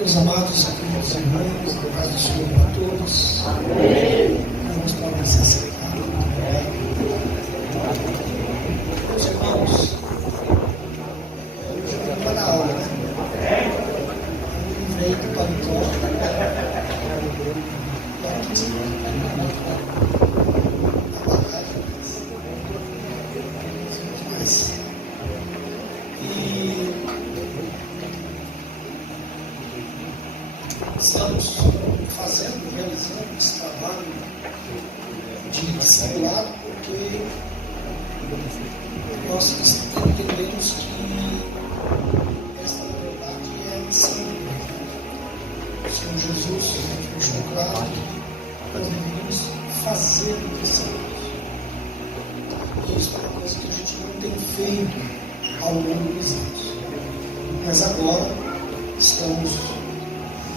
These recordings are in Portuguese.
Meus amados e queridos irmãos, a paz do Senhor para todos. Vamos para a mesa sentada. Meus irmãos, hoje eu vou dar aula, né? Eu livrei do paletó. Estamos realizando esse trabalho de discipulado porque nós entendemos que esta, na verdade, é a missão do Senhor. O Senhor Jesus deixou claro que nós deveríamos fazer discípulos. E isso é uma coisa que a gente não tem feito ao longo dos anos. Mas agora estamos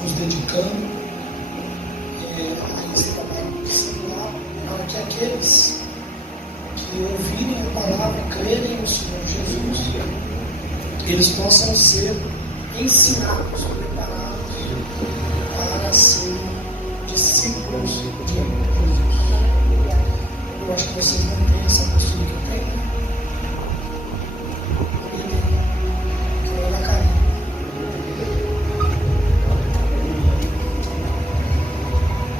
nos dedicando a esse trabalho discipular para que aqueles que ouvirem a palavra, crerem no Senhor Jesus, eles possam ser ensinados, preparados para serem discípulos de Jesus. Eu acho que vocês não têm essa postura que eu tenho.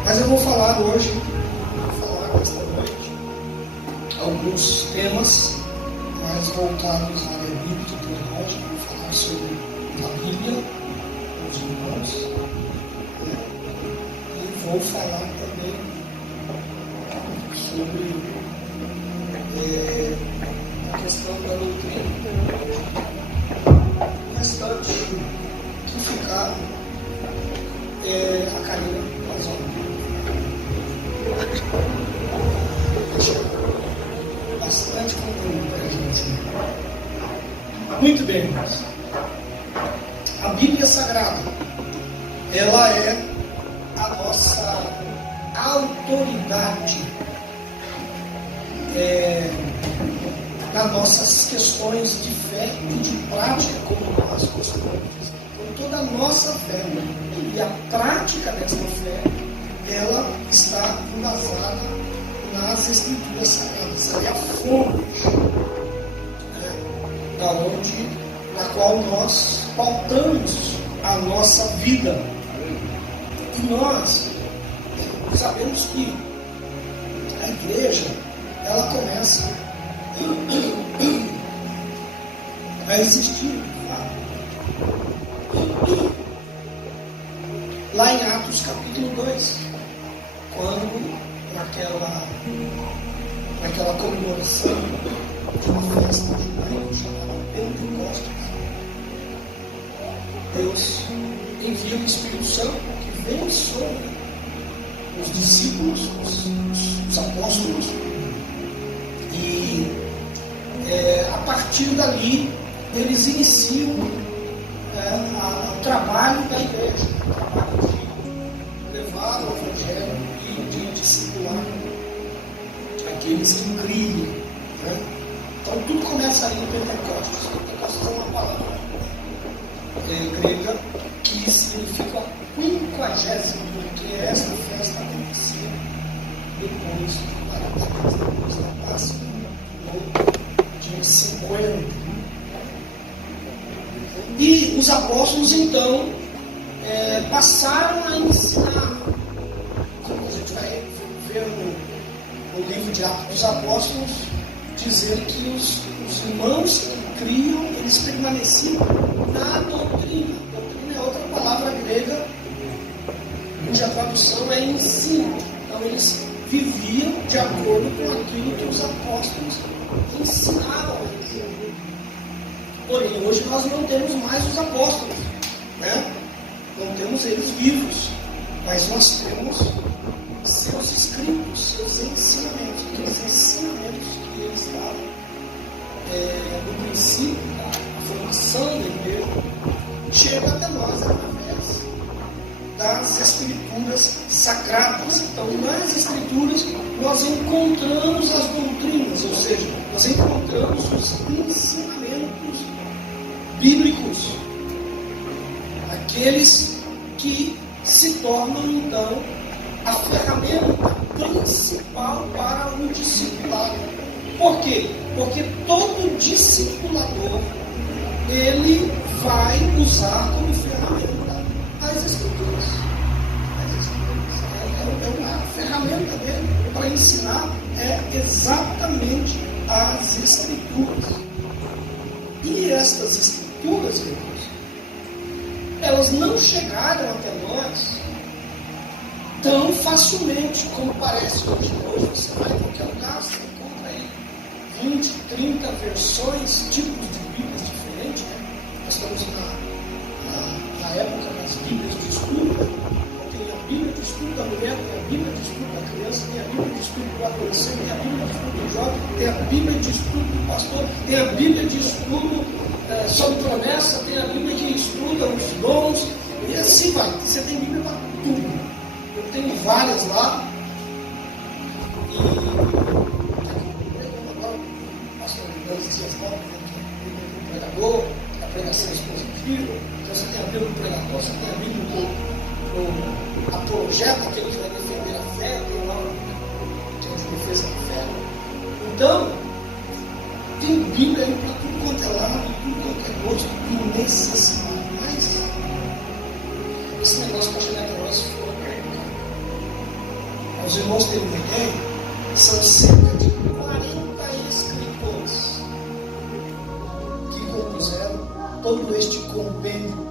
Mas eu vou falar hoje, nesta noite, alguns temas mais voltados à área bíblica e teológica. Vou falar sobre a Bíblia, os irmãos, e vou falar também sobre a questão da doutrina. O restante que ficar a cadeira mais óbvia. Bastante comum para a gente. Muito bem, irmãos. A Bíblia Sagrada, ela é a nossa autoridade nas nossas questões de fé e de prática, como nós costumamos dizer. Então, toda a nossa fé e a prática dessa fé, ela está embasada nas Escrituras Sagradas. Ela é a fonte na qual nós pautamos a nossa vida. E nós sabemos que a igreja, ela começa a existir lá em Atos capítulo 2, quando naquela comemoração de uma festa judaica chamada Pentecostes, Deus envia o Espírito Santo que vem sobre os discípulos, os apóstolos, e a partir dali eles iniciam o trabalho da igreja, o trabalho de levar o Evangelho e de discipular aqueles que criam. Então tudo começa ali no Pentecostes. Pentecostes é uma palavra grega que significa 50º, porque esta festa acontecia depois da Páscoa, no dia 50. E os apóstolos, então, passaram a ensinar, como a gente vai ver no livro de Atos dos Apóstolos, dizer que os irmãos que criam, eles permaneciam na doutrina. Doutrina é outra palavra grega, cuja tradução é ensino. Então, eles viviam de acordo com aquilo que os apóstolos ensinavam a eles. Porém, hoje nós não temos mais os apóstolos, não temos eles vivos, mas nós temos seus escritos, seus ensinamentos, aqueles ensinamentos que eles davam no princípio da formação da igreja, chega até nós através das Escrituras Sagradas. Então, nas Escrituras, nós encontramos as doutrinas, ou seja, nós encontramos os ensinamentos bíblicos, aqueles que se tornam então a ferramenta principal para o discipulado. Por quê? Porque todo discipulador ele vai usar como ferramenta as Escrituras. A ferramenta dele para ensinar é exatamente as Escrituras. E estas Escrituras, irmãos, elas não chegaram até nós tão facilmente como parece hoje. Hoje você vai em qualquer lugar, você encontra aí 20, 30 versões, tipos de Bíblias diferentes, né? Nós estamos na época das Bíblias de estudo. Tem a Bíblia de estudo da mulher, tem a Bíblia de estudo da criança, tem a Bíblia de estudo do adolescente, tem a Bíblia de estudo do jovem, tem a Bíblia de estudo do pastor, tem a Bíblia de estudo sobre promessa, tem a Bíblia que estuda os dons, e assim vai. Você tem Bíblia para tudo. Eu tenho várias lá, e agora o pastor dias lá, o pregador, a pregação expositiva, então você tem a Bíblia do pregador, você tem a Bíblia do apologeta, aquele que vai defender a fé, tem lá que é de defesa da fé. Então, tem Bíblia aí para tudo quanto é lado, tudo quanto é gosto, tudo necessário. Mas esse negócio para chegar até nós foi perto. Os irmãos terem uma ideia, são cerca de 40 escritores que compuseram todo este compêndio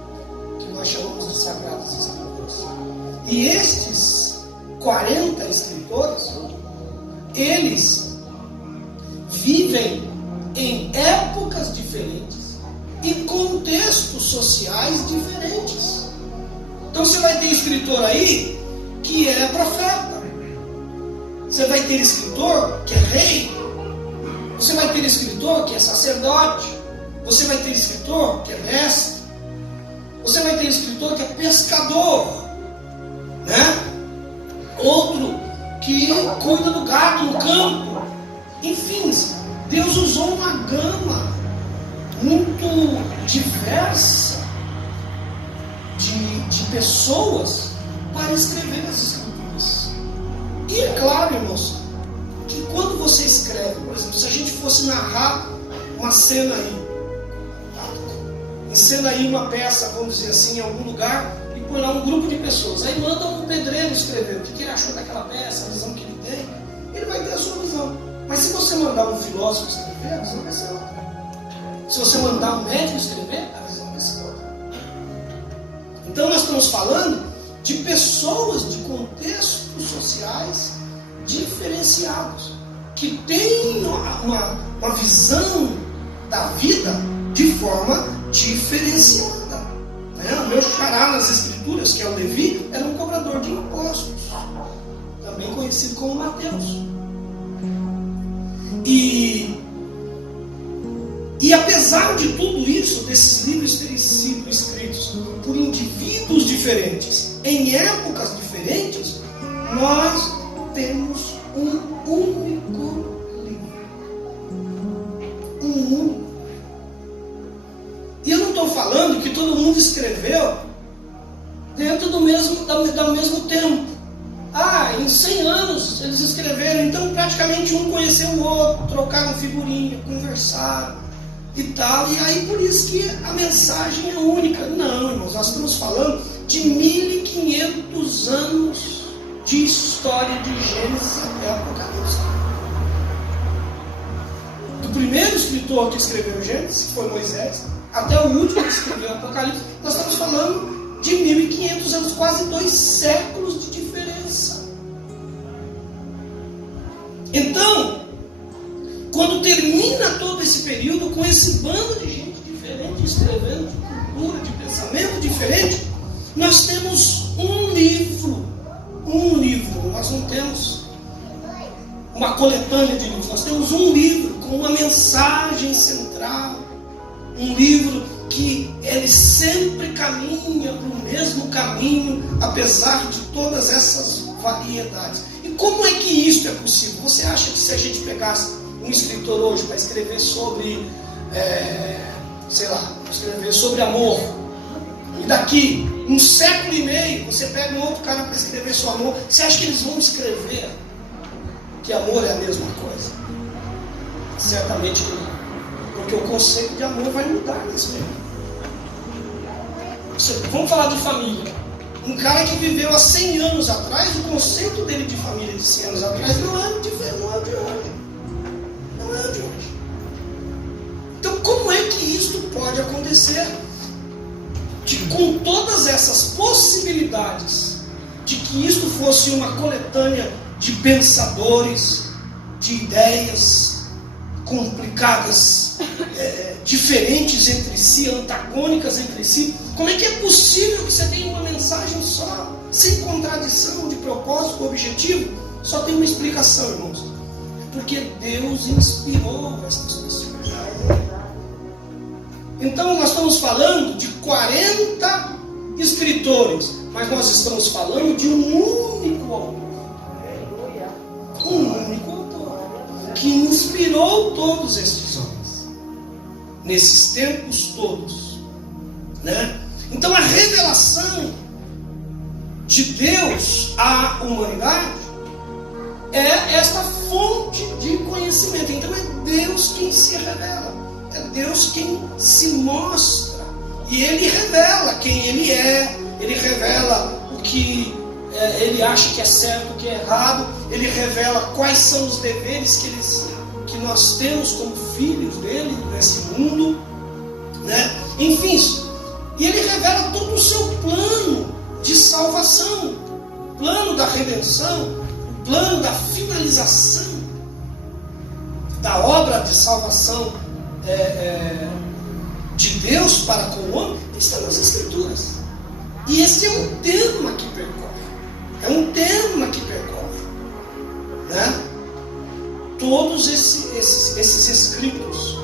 que nós chamamos de Sagradas Escrituras. E estes 40 escritores, eles vivem em épocas diferentes e contextos sociais diferentes. Então você vai ter escritor aí que é profeta, você vai ter escritor que é rei, você vai ter escritor que é sacerdote, você vai ter escritor que é mestre, você vai ter escritor que é pescador, né? Outro que cuida do gado no campo. Enfim, Deus usou uma gama muito diversa de pessoas para escrever as Escrituras. E é claro, irmãos, que quando você escreve, por exemplo, se a gente fosse narrar uma cena aí, encena aí uma peça, vamos dizer assim, em algum lugar, e põe lá um grupo de pessoas, aí manda um pedreiro escrever o que ele achou daquela peça, a visão que ele tem, ele vai ter a sua visão. Mas se você mandar um filósofo escrever, a visão vai ser outra. Se você mandar um médico escrever, a visão vai ser outra. Então nós estamos falando de pessoas de contextos sociais diferenciados, que têm uma visão da vida de forma diferenciada. Né? O meu xará nas Escrituras, que é o Levi, era um cobrador de impostos, também conhecido como Mateus. E apesar de tudo isso, desses livros terem sido escritos por indivíduos diferentes, em épocas diferentes, nós temos um único livro. Um único. E eu não estou falando que todo mundo escreveu dentro do mesmo tempo. Em 100 anos eles escreveram, então praticamente um conheceu o outro, trocaram figurinha, conversaram e tal, e aí por isso que a mensagem é única. Não, irmãos, nós estamos falando de 1500 anos de história de Gênesis até Apocalipse. Do primeiro escritor que escreveu Gênesis, que foi Moisés, até o último que escreveu Apocalipse, nós estamos falando de 1500 anos, quase 2 séculos de diferença. Então, quando termina todo esse período, com esse bando de gente diferente, escrevendo de cultura, de pensamento diferente, nós temos um livro. Nós não temos uma coletânea de livros, nós temos um livro com uma mensagem central, um livro que ele sempre caminha para o mesmo caminho, apesar de todas essas variedades. E como é que isso é possível? Você acha que se a gente pegasse um escritor hoje para escrever sobre, escrever sobre amor, e daqui um século e meio você pega um outro cara para escrever seu amor, você acha que eles vão escrever que amor é a mesma coisa? Certamente não. Porque o conceito de amor vai mudar nesse meio. Vamos falar de família. Um cara que viveu há 100 anos atrás, o conceito dele de família de 100 anos atrás não é de hoje. Não é de hoje. Então como é que isso pode acontecer? Com todas essas possibilidades de que isto fosse uma coletânea de pensadores, de ideias complicadas, diferentes entre si, antagônicas entre si, como é que é possível que você tenha uma mensagem só, sem contradição de propósito, objetivo? Só tem uma explicação, irmãos. É porque Deus inspirou essas pessoas. Então nós estamos falando de 40 escritores, mas nós estamos falando de um único autor. Um único autor que inspirou todos estes homens nesses tempos todos, né? Então a revelação de Deus à humanidade é esta fonte de conhecimento. Então é Deus quem se revela, é Deus quem se mostra, e Ele revela quem Ele é, Ele revela o que Ele acha que é certo, o que é errado, Ele revela quais são os deveres que nós temos como filhos dele nesse mundo, né? Enfim, e Ele revela todo o seu plano de salvação, o plano da redenção, o plano da finalização da obra de salvação de Deus para com o homem, está nas Escrituras. E esse é um tema que percorre, né? Todos esses escritos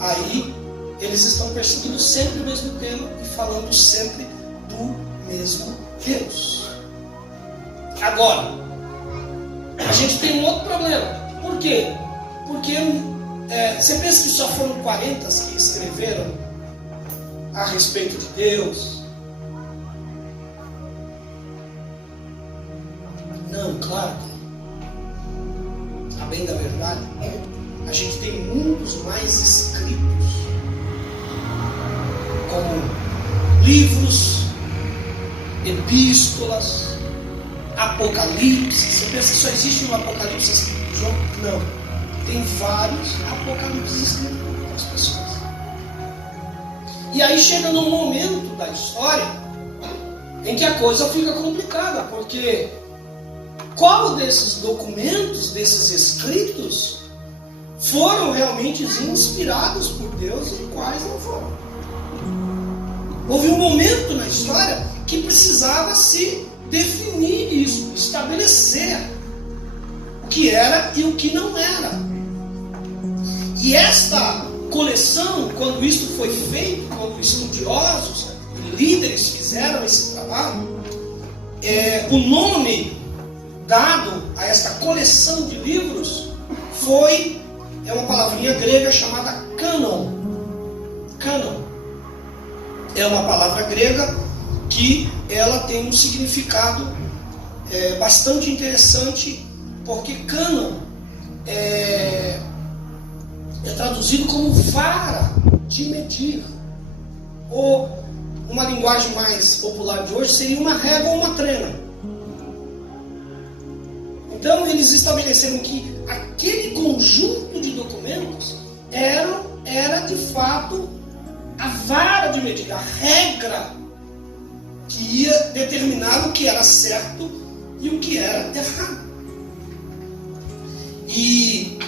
aí, eles estão perseguindo sempre o mesmo tema e falando sempre do mesmo Deus. Agora, a gente tem um outro problema. Por quê? Porque você pensa que só foram 40 que escreveram a respeito de Deus? Não, claro que não. A bem da verdade, a gente tem muitos mais escritos, como livros, epístolas, Apocalipse. Você pensa que só existe um Apocalipse escrito por João? Não. Tem vários Apocalipses escritos por as pessoas. E aí chega num momento da história em que a coisa fica complicada, porque qual desses documentos, desses escritos, foram realmente inspirados por Deus e quais não foram? Houve um momento na história que precisava se definir isso, estabelecer o que era e o que não era. E esta coleção, quando isso foi feito, quando estudiosos e líderes fizeram esse trabalho, o nome dado a esta coleção de livros é uma palavrinha grega chamada cânon. Cânon é uma palavra grega que ela tem um significado bastante interessante, porque cânon é traduzido como vara de medir, ou uma linguagem mais popular de hoje seria uma régua ou uma trena. Então eles estabeleceram que aquele conjunto de documentos era de fato a vara de medir, a regra que ia determinar o que era certo e o que era errado. E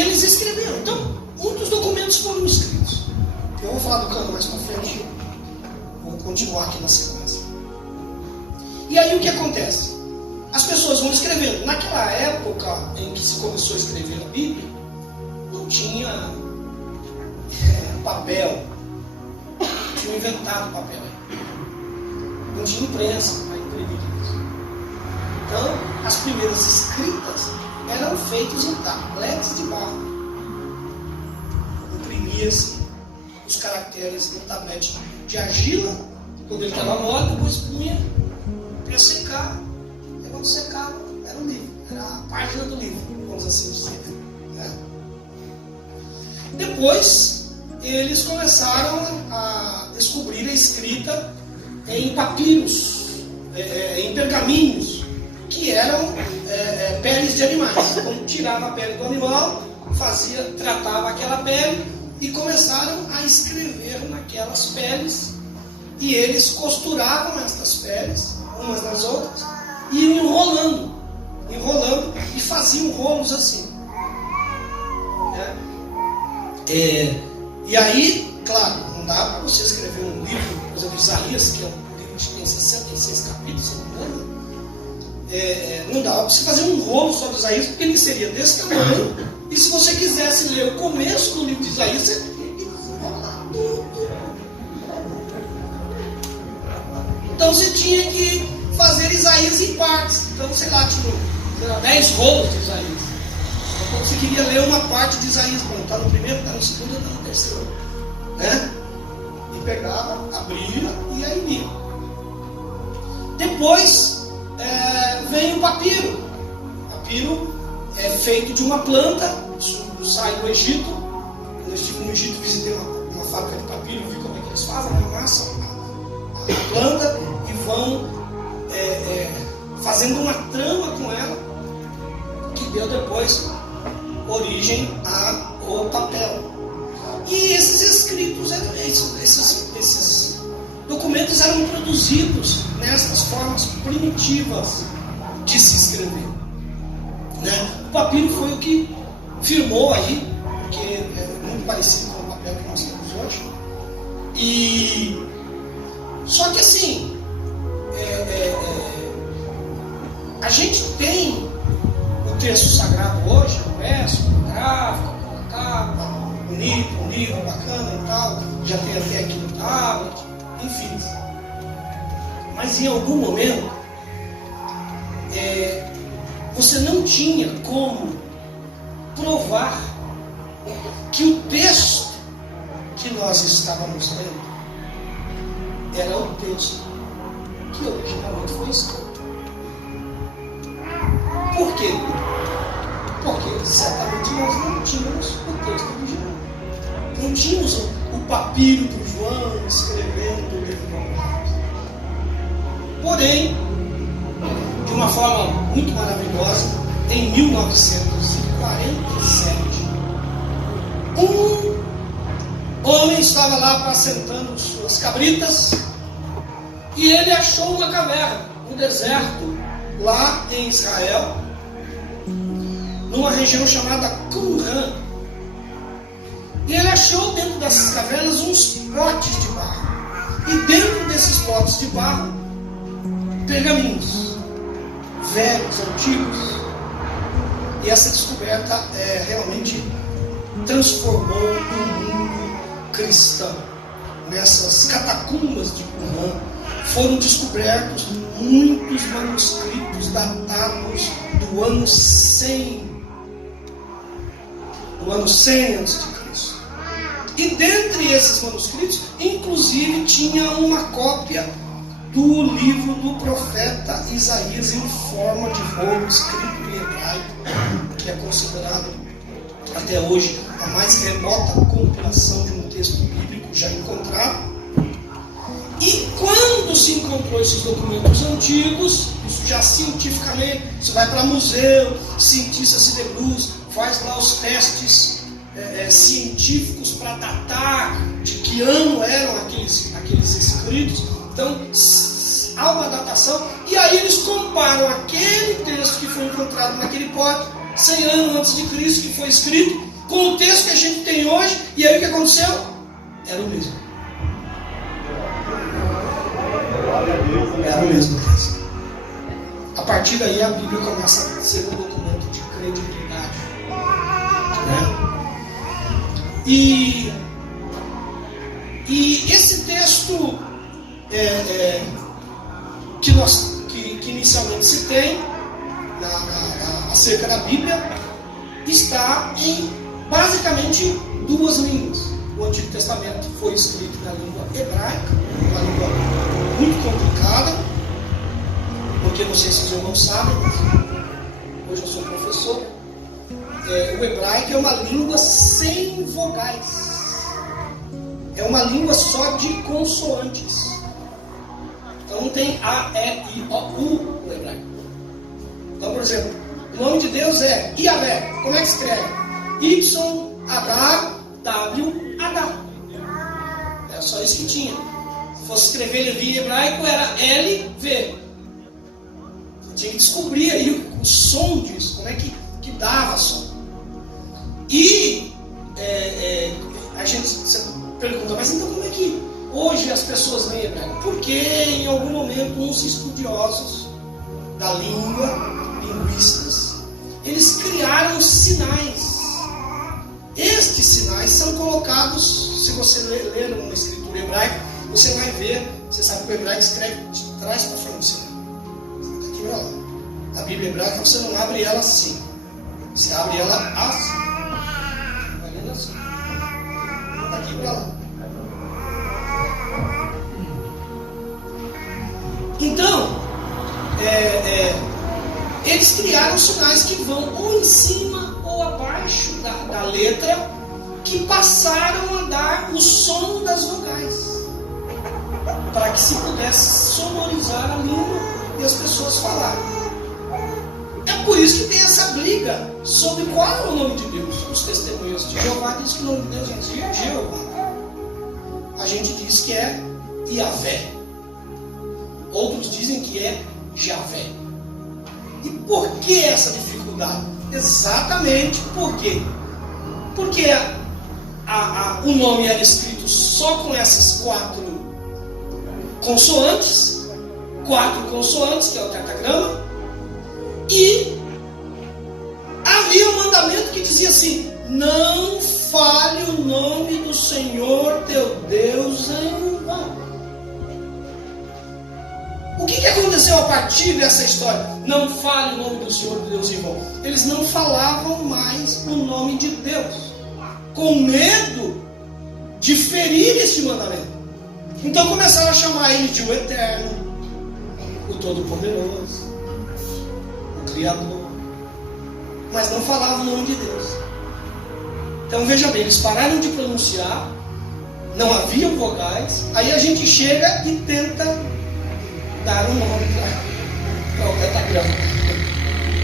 eles escreveram. Então, muitos documentos foram escritos. Eu vou falar do cânon mais para frente. Vou continuar aqui na sequência. E aí o que acontece? As pessoas vão escrevendo. Naquela época em que se começou a escrever a Bíblia, não tinha papel. Tinham inventado papel. Não tinha imprensa para imprimir isso. Então, as primeiras escritas eram feitos em tabletes de barro. Imprimia-se os caracteres no tablete de argila, quando ele estava mole, depois punha para secar. E quando secava, era o livro, era a página do livro, vamos assim dizer. Né? Depois, eles começaram a descobrir a escrita em papiros, em pergaminhos, que eram peles de animais. Então, tirava a pele do animal, tratava aquela pele e começaram a escrever naquelas peles. E eles costuravam estas peles, umas nas outras, e iam enrolando e faziam rolos assim. E aí, claro, não dá para você escrever um livro, por exemplo, Isaías, que é um livro que tem 66 capítulos, se não me engano. Não dá para você fazer um rolo só de Isaías, porque ele seria desse tamanho. E se você quisesse ler o começo do livro de Isaías, você teria que enrolar tudo. Então você tinha que fazer Isaías em partes. Então, sei lá, tipo, 10 rolos de Isaías. Então você queria ler uma parte de Isaías, está no primeiro, está no segundo, está no terceiro. Né? E pegava, abria e aí lia. Depois vem o papiro. O papiro é feito de uma planta, isso sai do Egito. Quando eu estive no Egito, visitei uma fábrica de papiro, vi como é que eles fazem, amassam a planta e vão fazendo uma trama com ela, que deu depois origem ao papel. E esses escritos, esses documentos eram produzidos nessas formas primitivas de se escrever. Né? O papiro foi o que firmou aí, porque é muito parecido com o papel que nós temos hoje. E só que assim, a gente tem o texto sagrado hoje, impresso, gráfico, capa, bonito, um livro bacana e tal, já tem até aqui no tablet, enfim. Mas em algum momento, você não tinha como provar que o texto que nós estávamos lendo era o texto que originalmente foi escrito. Por quê? Porque certamente nós não tínhamos o texto original. Não tínhamos o papiro do João escrevendo o livro normal. Porém, de uma forma muito maravilhosa, em 1947, um homem estava lá apacentando suas cabritas e ele achou uma caverna, um deserto, lá em Israel, numa região chamada Qumran. E ele achou dentro dessas cavernas uns potes de barro. E dentro desses potes de barro, pergaminhos velhos, antigos. E essa descoberta realmente transformou o mundo cristão. Nessas catacumbas de Qumran foram descobertos muitos manuscritos datados do ano 100. Do ano 100 a.C. E dentre esses manuscritos, inclusive, tinha uma cópia do livro do profeta Isaías em forma de rolo, escrito em hebraico, que é considerado até hoje a mais remota compilação de um texto bíblico já encontrado. E quando se encontrou esses documentos antigos, isso já cientificamente, você vai para museu, cientista se debruça, faz lá os testes científicos para datar de que ano eram aqueles escritos. Então, há uma datação, e aí eles comparam aquele texto que foi encontrado naquele pote, 100 anos antes de Cristo, que foi escrito, com o texto que a gente tem hoje, e aí o que aconteceu? Era o mesmo. Era o mesmo texto. A partir daí a Bíblia começa a ser um documento de credibilidade. Né? E esse texto que inicialmente se tem acerca da Bíblia está em basicamente duas línguas. O Antigo Testamento foi escrito na língua hebraica, uma língua muito complicada, porque não sei se os irmãos sabem, mas hoje eu sou professor. O hebraico é uma língua sem vogais. É uma língua só de consoantes. Então não tem A, E, I, O, U no hebraico. Então, por exemplo, o nome de Deus é Yahvé. Como é que escreve? Y, H, W, H. É só isso que tinha. Se fosse escrever Levi em hebraico, era L, V. Você tinha que descobrir aí o som disso, como é que dava som. E a gente pergunta, mas então como é que hoje as pessoas leem hebraico? Porque em algum momento uns estudiosos da língua, linguistas, eles criaram sinais. Estes sinais são colocados, se você ler uma escritura hebraica, você vai ver, você sabe que o hebraico escreve de trás para frente, daqui para lá. A Bíblia hebraica você não abre ela assim, você abre ela assim. Daqui para lá. Então, eles criaram sinais que vão ou em cima ou abaixo da letra, que passaram a dar o som das vogais, para que se pudesse sonorizar a língua e as pessoas falarem. É por isso que tem essa briga sobre qual é o nome de Deus. Os testemunhos de Jeová dizem que o nome de Deus é Jeová. A gente diz que é Yahvé. Outros dizem que é Javé. E por que essa dificuldade? Exatamente por quê? Porque o nome era escrito só com essas quatro consoantes, que é o tetragrama, e havia um mandamento que dizia assim: não fale o nome do Senhor teu Deus em vão. O que aconteceu a partir dessa história? Não fale o nome do Senhor teu Deus em vão. Eles não falavam mais o nome de Deus, com medo de ferir este mandamento. Então começaram a chamar ele de o Eterno, o Todo-Poderoso, o Criador, mas não falavam o nome de Deus. Então veja bem, eles pararam de pronunciar, não haviam vogais, aí a gente chega e tenta dar um nome para o tetragrama.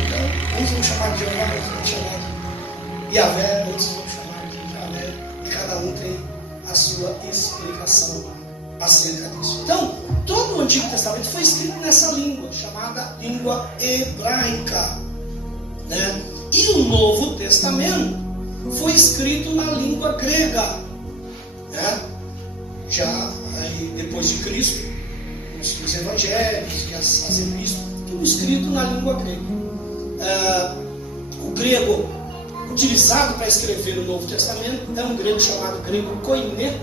Então, uns vão chamar de Jeová, outros vão chamar de Yahvé, outros vão chamar de Javé, e cada um tem a sua explicação acerca disso. Então, todo o Antigo Testamento foi escrito nessa língua, chamada língua hebraica, né? E o Novo Testamento foi escrito na língua grega, né? Já aí, depois de Cristo, os evangelhos e as epístolas, tudo escrito na língua grega. O grego utilizado para escrever o Novo Testamento é um grego chamado grego koiné.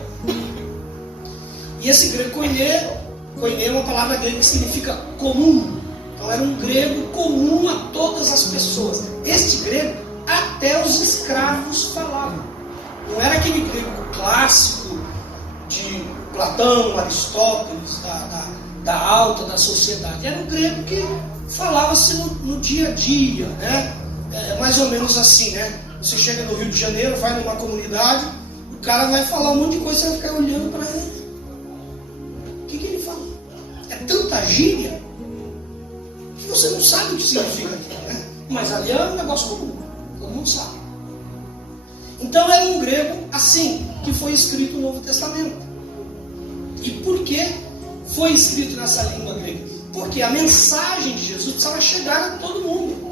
E esse grego koiné é uma palavra grega que significa comum. Então era um grego comum a todas as pessoas. Este grego até os escravos falavam. Não era aquele grego clássico de Platão, Aristóteles, da alta da sociedade. Era um grego que falava-se no dia a dia, né? Mais ou menos assim, né? Você chega no Rio de Janeiro, vai numa comunidade, o cara vai falar um monte de coisa, você vai ficar olhando para ele. O que ele fala? É tanta gíria que você não sabe o que significa aquilo, né? Mas ali é um negócio comum, todo mundo sabe. Então era um grego assim que foi escrito o Novo Testamento. E por que foi escrito nessa língua grega? Porque a mensagem de Jesus precisava chegar a todo mundo.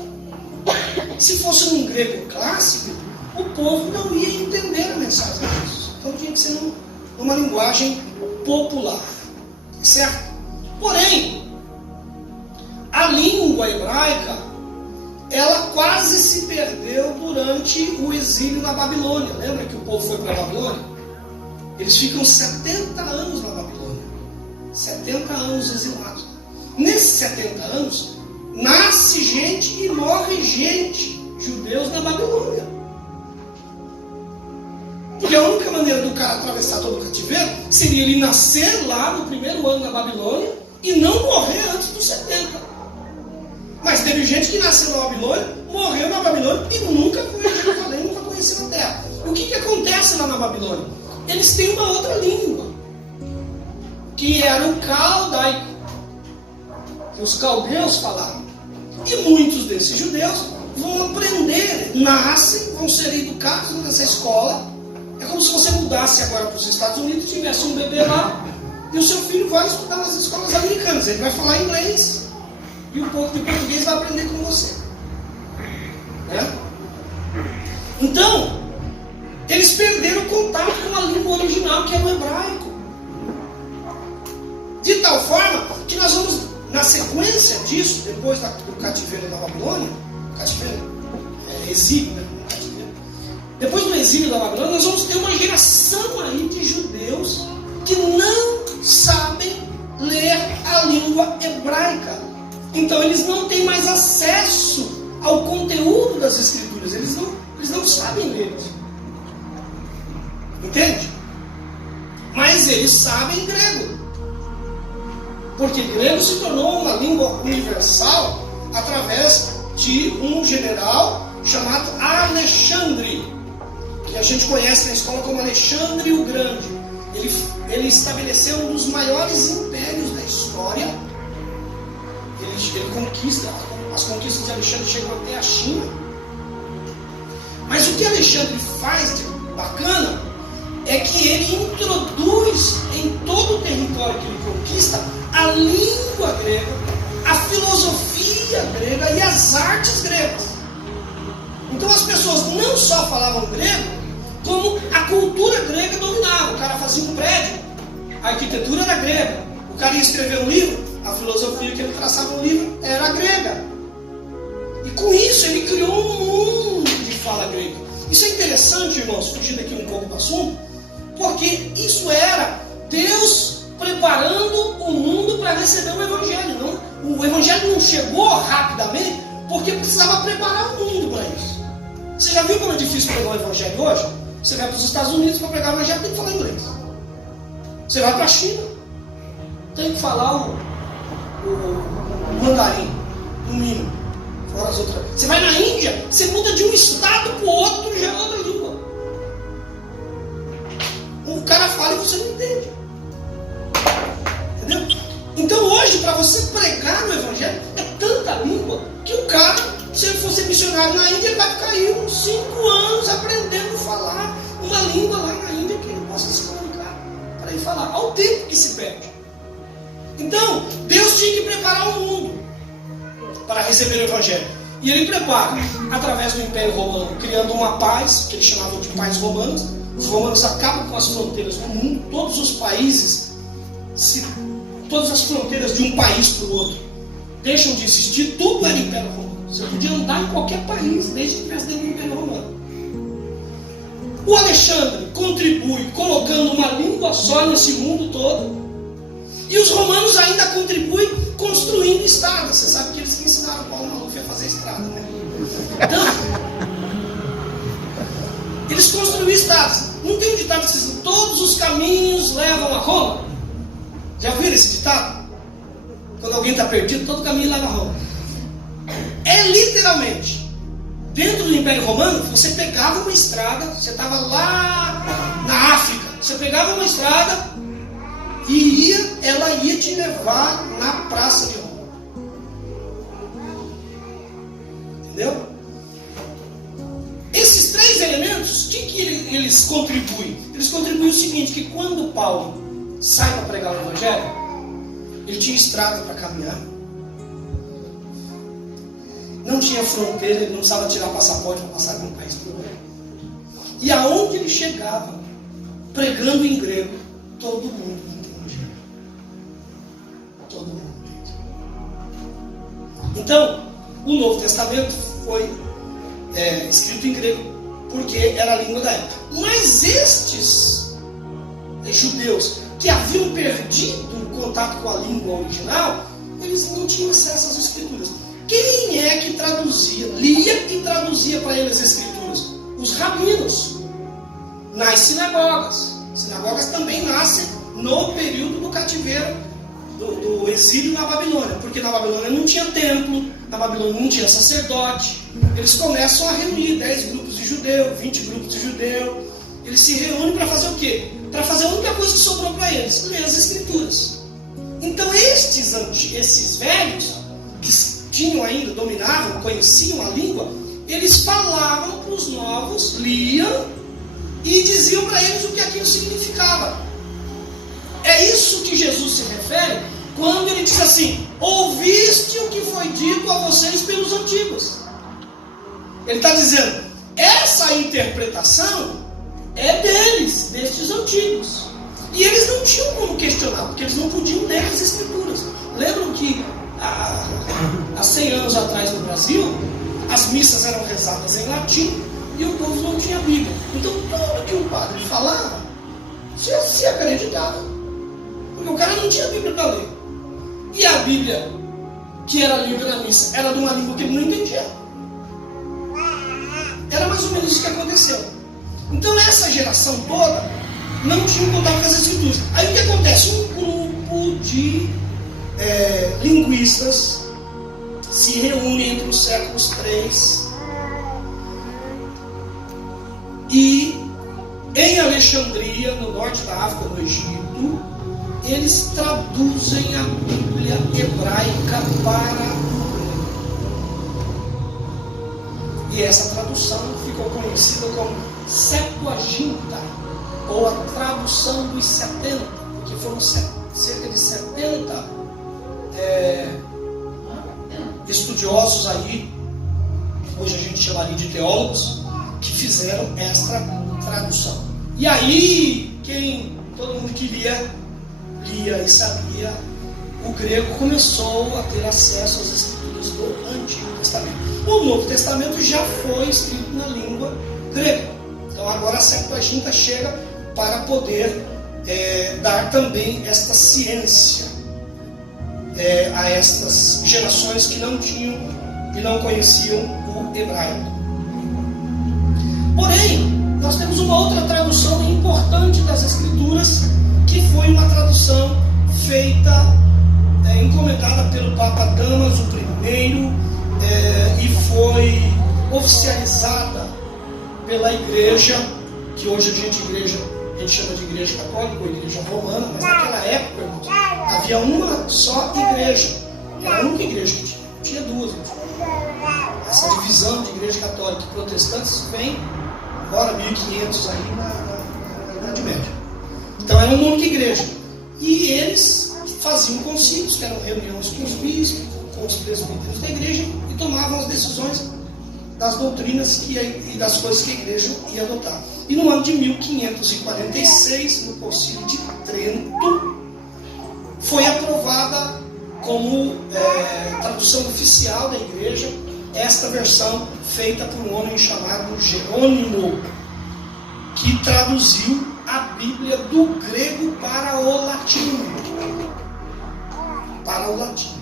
Se fosse num grego clássico, o povo não ia entender a mensagem de Jesus. Então tinha que ser numa linguagem popular, certo? Porém, a língua hebraica, ela quase se perdeu durante o exílio na Babilônia. Lembra que o povo foi para a Babilônia? Eles ficam 70 anos na Babilônia. 70 anos exilados. Nesses 70 anos, nasce gente e morre gente judeus na Babilônia. Porque a única maneira do cara atravessar todo o cativeiro seria ele nascer lá no primeiro ano na Babilônia e não morrer antes dos 70. Mas teve gente que nasceu na Babilônia, morreu na Babilônia e nunca foi a Jerusalém, nunca conheceu a terra. O que acontece lá na Babilônia? Eles têm uma outra língua, que era o caldaico, que os caldeus falavam. E muitos desses judeus vão aprender, nascem, vão ser educados nessa escola. É como se você mudasse agora para os Estados Unidos, tivesse um bebê lá, e o seu filho vai estudar nas escolas americanas. Ele vai falar inglês, e um pouco de português vai aprender com você. Né? Então, eles perderam o contato com a língua original, que é o hebraico. De tal forma que nós vamos, na sequência disso, depois do cativeiro da Babilônia, exílio, né? Depois do exílio da Babilônia, nós vamos ter uma geração aí de judeus que não sabem ler a língua hebraica. Então eles não têm mais acesso ao conteúdo das Escrituras. Eles não sabem ler. Entende? Mas eles sabem grego. Porque grego se tornou uma língua universal através de um general chamado Alexandre, que a gente conhece na escola como Alexandre o Grande. Ele estabeleceu um dos maiores impérios da história. Ele conquista, as conquistas de Alexandre chegam até a China. Mas o que Alexandre faz de bacana é que ele introduz em todo o território que ele conquista a língua grega, a filosofia grega e as artes gregas. Então as pessoas não só falavam grego, como a cultura grega dominava. O cara fazia um prédio, a arquitetura era grega. O cara ia escrever um livro, a filosofia que ele traçava no livro era grega. E com isso ele criou um mundo de fala grega. Isso é interessante, irmãos, fugindo aqui um pouco do assunto, porque isso era Deus preparando o mundo para receber o Evangelho. O Evangelho não chegou rapidamente, porque precisava preparar o mundo para isso. Você já viu como é difícil pregar o Evangelho hoje? Você vai para os Estados Unidos para pregar o Evangelho, tem que falar inglês. Você vai para a China, tem que falar o mandarim, no mínimo. Fora as outras. Você vai na Índia, você muda de um estado para o outro, já é outra língua. O cara fala e você não entende. Entendeu? Então hoje, para você pregar no Evangelho, é tanta língua que o cara, se ele fosse missionário na Índia, ele vai ficar aí uns 5 anos aprendendo a falar uma língua lá na Índia que ele possa se comunicar para ir falar. Ao tempo que se perde. Então, Deus tinha que preparar o mundo para receber o Evangelho. E ele prepara, através do Império Romano, criando uma paz, que eles chamavam de paz romana. Os romanos acabam com as fronteiras do mundo, todos os países, todas as fronteiras de um país para o outro deixam de existir, tudo era Império Romano. Você podia andar em qualquer país, desde que estivesse dentro do Império Romano. O Alexandre contribui colocando uma língua só nesse mundo todo. E os romanos ainda contribuem construindo estradas. Você sabe que eles que ensinaram Paulo Maluf a fazer estrada, né? Então, eles construíram estradas. Não tem um ditado que diz: todos os caminhos levam a Roma? Já viram esse ditado? Quando alguém está perdido, todo caminho leva a Roma. É literalmente, dentro do Império Romano, você pegava uma estrada, você estava lá na África, você pegava uma estrada e ela ia te levar na praça de Roma. Entendeu? Esses 3 elementos, o que eles contribuem? Eles contribuem o seguinte, que quando Paulo sai para pregar o Evangelho, ele tinha estrada para caminhar, não tinha fronteira, ele não precisava tirar passaporte para passar de um país para o outro. E aonde ele chegava, pregando em grego, todo mundo entendia. Todo mundo entendia. Então, o Novo Testamento foi escrito em grego, porque era a língua da época. Mas estes judeus que haviam perdido o contato com a língua original, eles não tinham acesso às Escrituras. Quem é que traduzia, lia e traduzia para eles as escrituras? Os rabinos, nas sinagogas. Sinagogas também nascem no período do cativeiro, do exílio na Babilônia, porque na Babilônia não tinha templo, na Babilônia não tinha sacerdote. Eles começam a reunir 10 grupos de judeu, 20 grupos de judeu. Eles se reúnem para fazer o quê? Para fazer a única coisa que sobrou para eles, ler as escrituras. Então esses velhos, que tinham ainda, dominavam, conheciam a língua, eles falavam para os novos, liam e diziam para eles o que aquilo significava. É isso que Jesus se refere quando ele diz assim: ouviste o que foi dito a vocês pelos antigos. Ele está dizendo, essa interpretação é deles, destes antigos. E eles não tinham como questionar, porque eles não podiam ler as escrituras. Lembram que há 100 anos atrás no Brasil, as missas eram rezadas em latim e o povo não tinha Bíblia. Então tudo que o padre falava, se acreditava. Porque o cara não tinha Bíblia para ler. E a Bíblia, que era lida na missa, era de uma língua que ele não entendia. Era mais ou menos isso que aconteceu. Então essa geração toda não tinha contato com as escrituras. Aí o que acontece? Um grupo de linguistas se reúne entre os séculos 3 e em Alexandria, no norte da África, no Egito, eles traduzem a Bíblia hebraica para o grego. E essa tradução ficou conhecida como Septuaginta, ou a tradução dos 70, porque foram cerca de 70 estudiosos aí, hoje a gente chamaria de teólogos, que fizeram esta tradução. E aí, todo mundo que lia e sabia o grego, começou a ter acesso às escrituras do Antigo Testamento. O Novo Testamento já foi escrito na língua grega. Então agora a Septuaginta chega para poder dar também esta ciência a estas gerações que não tinham e não conheciam o hebraico. Porém, nós temos uma outra tradução importante das Escrituras, que foi uma tradução feita, encomendada pelo Papa Damaso I, e foi oficializada pela Igreja, que hoje a gente chama de Igreja Católica ou Igreja Romana, mas naquela época, irmãos, havia uma só igreja. Era a única igreja que tinha duas. Essa divisão de Igreja Católica e Protestantes vem agora 1500 aí na Idade Média. Então era uma única igreja. E eles faziam concílios, que eram reuniões com os bispos, com os presbíteros da igreja, e tomavam as decisões das doutrinas e das coisas que a igreja ia adotar. E no ano de 1546, no Concílio de Trento, foi aprovada como tradução oficial da igreja esta versão feita por um homem chamado Jerônimo, que traduziu a Bíblia do grego para o latim. Para o latim.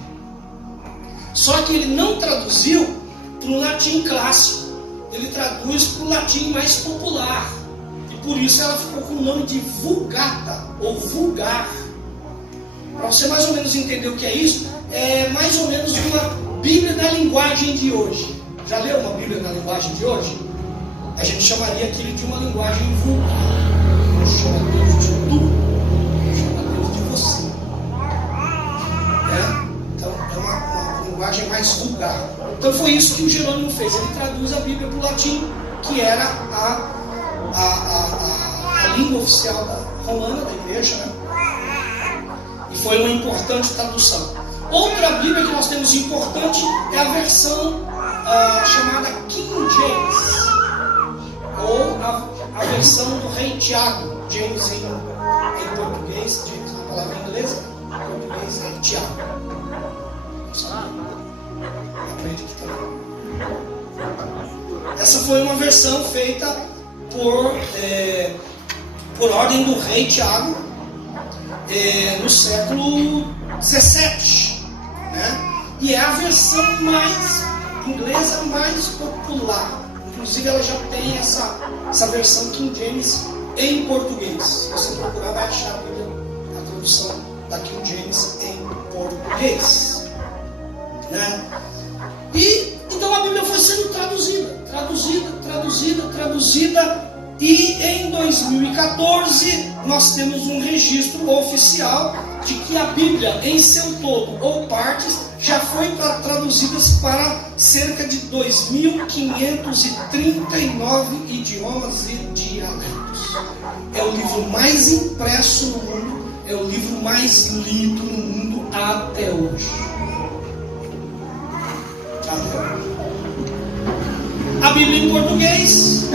Só que ele não traduziu para o latim clássico, ele traduz para o latim mais popular. E por isso ela ficou com o nome de Vulgata, ou Vulgar. Para você mais ou menos entender o que é isso, é mais ou menos uma Bíblia na linguagem de hoje. Já leu uma Bíblia na linguagem de hoje? A gente chamaria aquilo de uma linguagem vulgar. Chama Deus de tu, chama Deus de você. Então é uma linguagem mais vulgar. Então foi isso que o Jerônimo fez. Ele traduz a Bíblia para o latim, que era a língua oficial romana da igreja, né? E foi uma importante tradução. Outra Bíblia que nós temos importante é a versão chamada King James, ou a versão do rei Tiago. James em português, James é uma palavra inglesa, em português é Tiago. Aprende aqui também. Essa foi uma versão feita por ordem do rei Tiago no século XVII. Né? e é a versão mais inglesa mais popular. Inclusive ela já tem essa versão King James em português. Se você procurar, vai achar a tradução da King James em português, né? E então a Bíblia foi sendo traduzida, e em 2014 nós temos um registro oficial de que a Bíblia em seu todo ou partes já foi traduzidas para cerca de 2.539 idiomas e dialetos. É o livro mais impresso no mundo, é o livro mais lido no mundo até hoje. A Bíblia em português,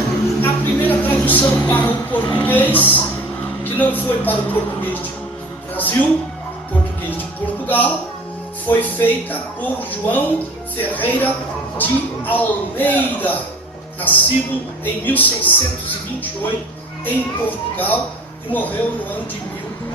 a primeira tradução para o português, que não foi para o português do Brasil, português de Portugal, foi feita por João Ferreira de Almeida, nascido em 1628 em Portugal e morreu no ano de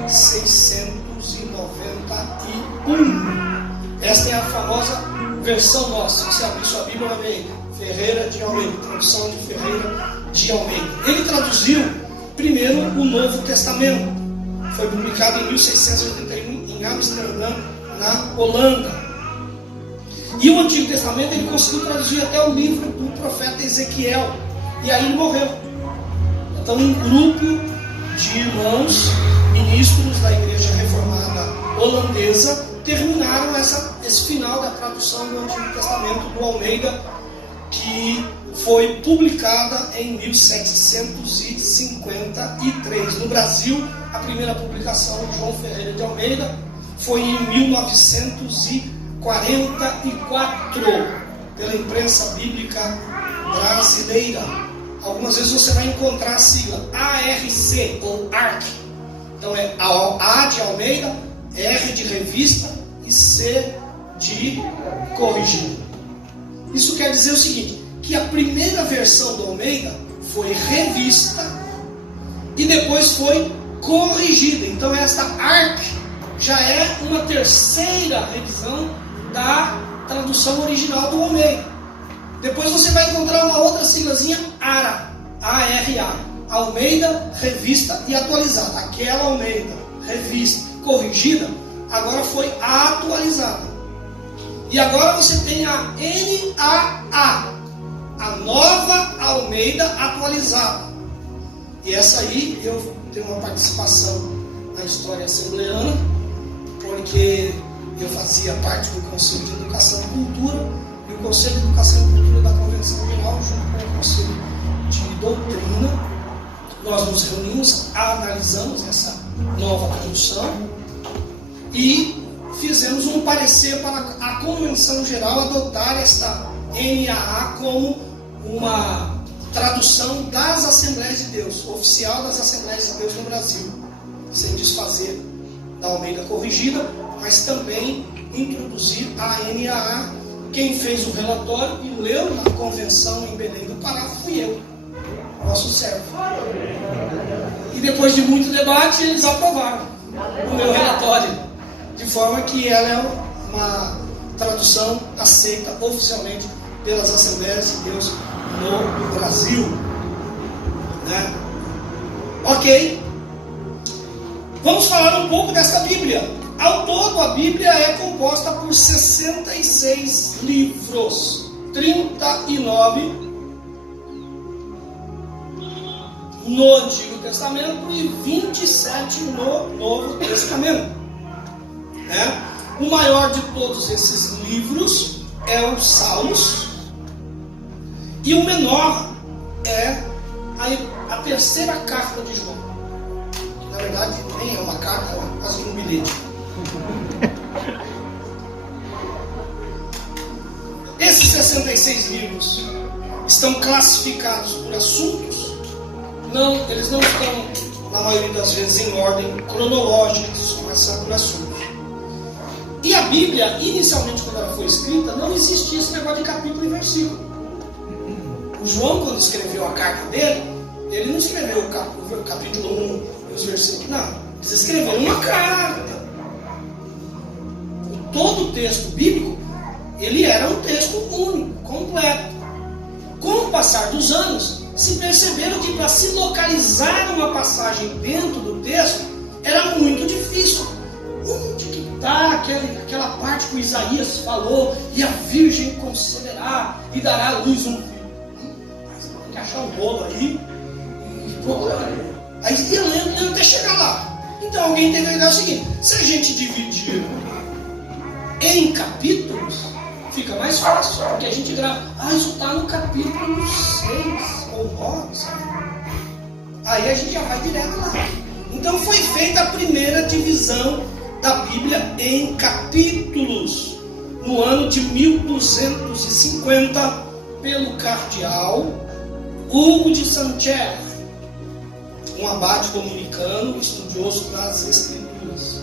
1691. Esta é a famosa versão nossa. Se você abrir sua Bíblia, vai ver Ferreira de Almeida, tradução de Ferreira de Almeida. Ele traduziu primeiro o Novo Testamento. Foi publicado em 1681 em Amsterdã, na Holanda. E o Antigo Testamento ele conseguiu traduzir até o livro do profeta Ezequiel. E aí ele morreu. Então um grupo de irmãos, ministros da Igreja Reformada Holandesa, terminaram esse final da tradução do Antigo Testamento do Almeida, que foi publicada em 1753. No Brasil, a primeira publicação de João Ferreira de Almeida foi em 1944, pela imprensa bíblica brasileira. Algumas vezes você vai encontrar a sigla ARC ou ARC. Então é A de Almeida, R de revista e C de corrigido. Isso quer dizer o seguinte, que a primeira versão do Almeida foi revista e depois foi corrigida. Então esta ARC já é uma terceira revisão da tradução original do Almeida. Depois você vai encontrar uma outra siglazinha ARA, A-R-A, Almeida, revista e atualizada. Aquela Almeida, revista, corrigida, agora foi atualizada. E agora você tem a NAA, a nova Almeida atualizada. E essa aí eu tenho uma participação na história assembleana, porque eu fazia parte do Conselho de Educação e Cultura, e o Conselho de Educação e Cultura da Convenção Geral, junto com o Conselho de Doutrina, nós nos reunimos, analisamos essa nova tradução e fizemos um parecer para a Convenção Geral adotar esta NAA como uma tradução das Assembleias de Deus, oficial das Assembleias de Deus no Brasil, sem desfazer da Almeida corrigida, mas também introduzir a NAA. Quem fez o relatório e leu na convenção em Belém do Pará fui eu, nosso servo. E depois de muito debate, eles aprovaram o meu relatório, de forma que ela é uma tradução aceita oficialmente pelas Assembleias de Deus no Brasil, né? Ok, vamos falar um pouco desta Bíblia. Ao todo, a Bíblia é composta por 66 livros, 39 no Antigo Testamento e 27 no Novo Testamento, né? O maior de todos esses livros é os Salmos, e o menor é a terceira carta de João. Na verdade, nem é uma carta, é quase um bilhete. Esses 66 livros estão classificados por assuntos. Não, eles não estão, na maioria das vezes, em ordem cronológica, mas são por assuntos. E a Bíblia, inicialmente, quando ela foi escrita, não existia esse negócio de capítulo e versículo. O João, quando escreveu a carta dele, ele não escreveu o capítulo 1 e os versículos. Não, ele escreveu uma carta. Todo o texto bíblico ele era um texto único, completo. Com o passar dos anos, se perceberam que para se localizar uma passagem dentro do texto era muito difícil. Onde que está aquela parte que o Isaías falou, e a virgem conceberá e dará à luz um filho? Você tem que achar um bolo aí e procurar. Aí ia lendo até chegar lá. Então alguém tem que ligar o seguinte: se a gente dividir em capítulos, fica mais fácil, porque a gente grava. Isso está no capítulo 6 ou 9, sabe? Aí a gente já vai direto lá. Então foi feita a primeira divisão da Bíblia em capítulos no ano de 1250 pelo cardeal Hugo de Sanchez, um abade dominicano, estudioso das Escrituras.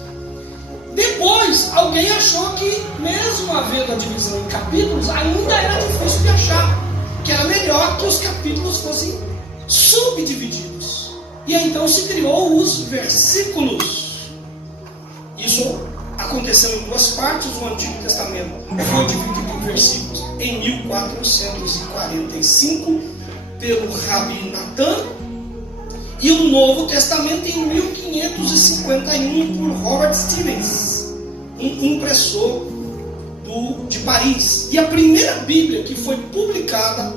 Depois, alguém achou que, mesmo havendo a divisão em capítulos, ainda era difícil de achar, que era melhor que os capítulos fossem subdivididos. E aí, então se criou os versículos. Isso aconteceu em duas partes. O Antigo Testamento foi dividido em versículos em 1445 pelo Rabi Natan, e o Novo Testamento em 1551 por Robert Stevens, um impressor de Paris. E a primeira Bíblia que foi publicada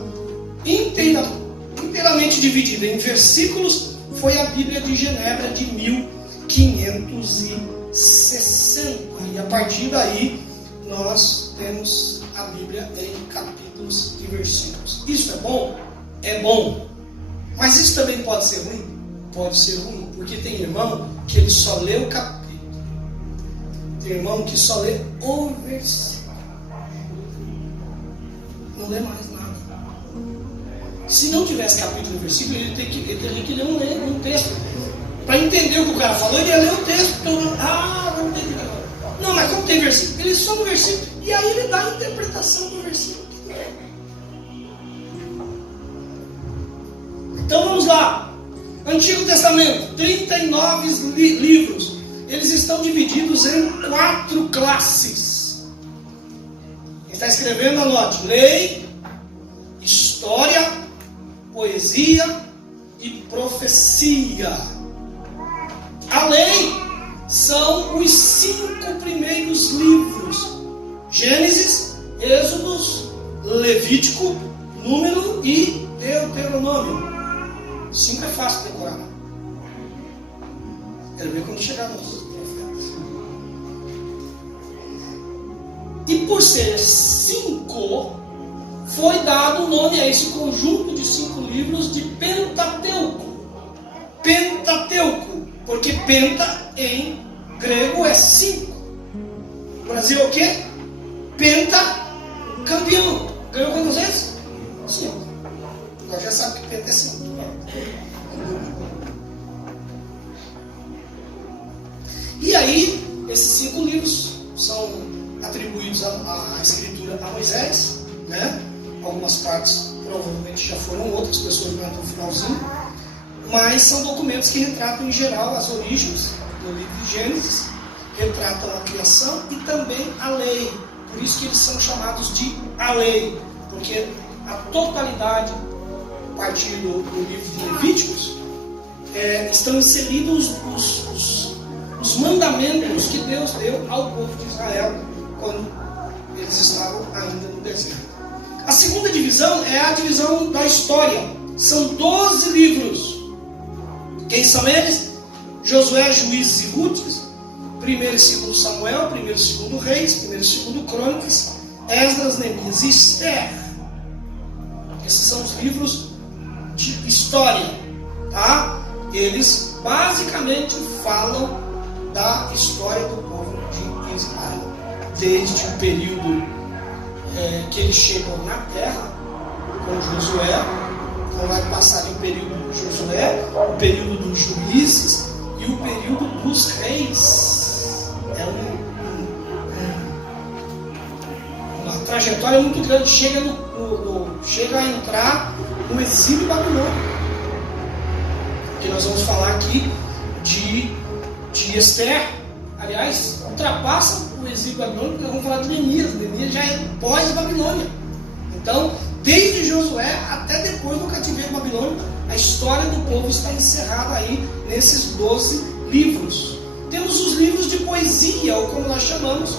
inteiramente dividida em versículos foi a Bíblia de Genebra de 1560. E a partir daí nós temos a Bíblia em capítulos e versículos. Isso é bom? É bom. Mas isso também pode ser ruim? Pode ser ruim, porque tem irmão que ele só lê o capítulo, tem irmão que só lê o versículo, não lê mais nada. Se não tivesse capítulo e versículo, ele teria que ler um texto para entender o que o cara falou. Ele ia ler o texto, não entendi nada. Não, mas como tem versículo, ele só no versículo, e aí ele dá a interpretação do versículo. Então vamos lá. Antigo Testamento, 39 livros. Eles estão divididos em 4 classes. Quem está escrevendo, anote: lei, história, poesia e profecia. A lei são os 5 primeiros livros: Gênesis, Êxodos, Levítico, Número e Deuteronômio. 5 é fácil de decorar. Quero ver quando chegar nos profetas. E por ser 5, foi dado o nome a esse conjunto de 5 livros de Pentateuco. Pentateuco, porque penta em grego é 5. No Brasil é o quê? Penta, campeão. Ganhou quantas vezes? 5. Agora já sabe que penta é 5. E aí, esses 5 livros são atribuídos à escritura a Moisés, né? Algumas partes provavelmente já foram, outras pessoas não estão no finalzinho, mas são documentos que retratam em geral as origens do livro de Gênesis, retratam a criação e também a lei. Por isso que eles são chamados de a lei, porque a totalidade, a partir do livro de Levíticos, estão inseridos os mandamentos que Deus deu ao povo de Israel quando eles estavam ainda no deserto. A segunda divisão é a divisão da história. São 12 livros. Quem são eles? Josué, Juízes e Rutes, 1º e 2º Samuel, 1º e 2º Reis, 1º e 2º Crônicas, Esdras, Neemias e Esther. Esses são os livros de história, tá? Eles basicamente falam da história do povo de Israel, desde o período que eles chegam na terra com Josué. Então vai passar o período de Josué, o período dos juízes e o período dos reis. É uma trajetória muito grande. Chega a entrar no exílio babilônico, que nós vamos falar aqui de Esther. Aliás, ultrapassa o poesia babilônica, nós vamos falar de Neemias. Neemias já é pós-Babilônia. Então, desde Josué até depois do cativeiro babilônico, a história do povo está encerrada aí nesses 12 livros. Temos os livros de poesia, ou como nós chamamos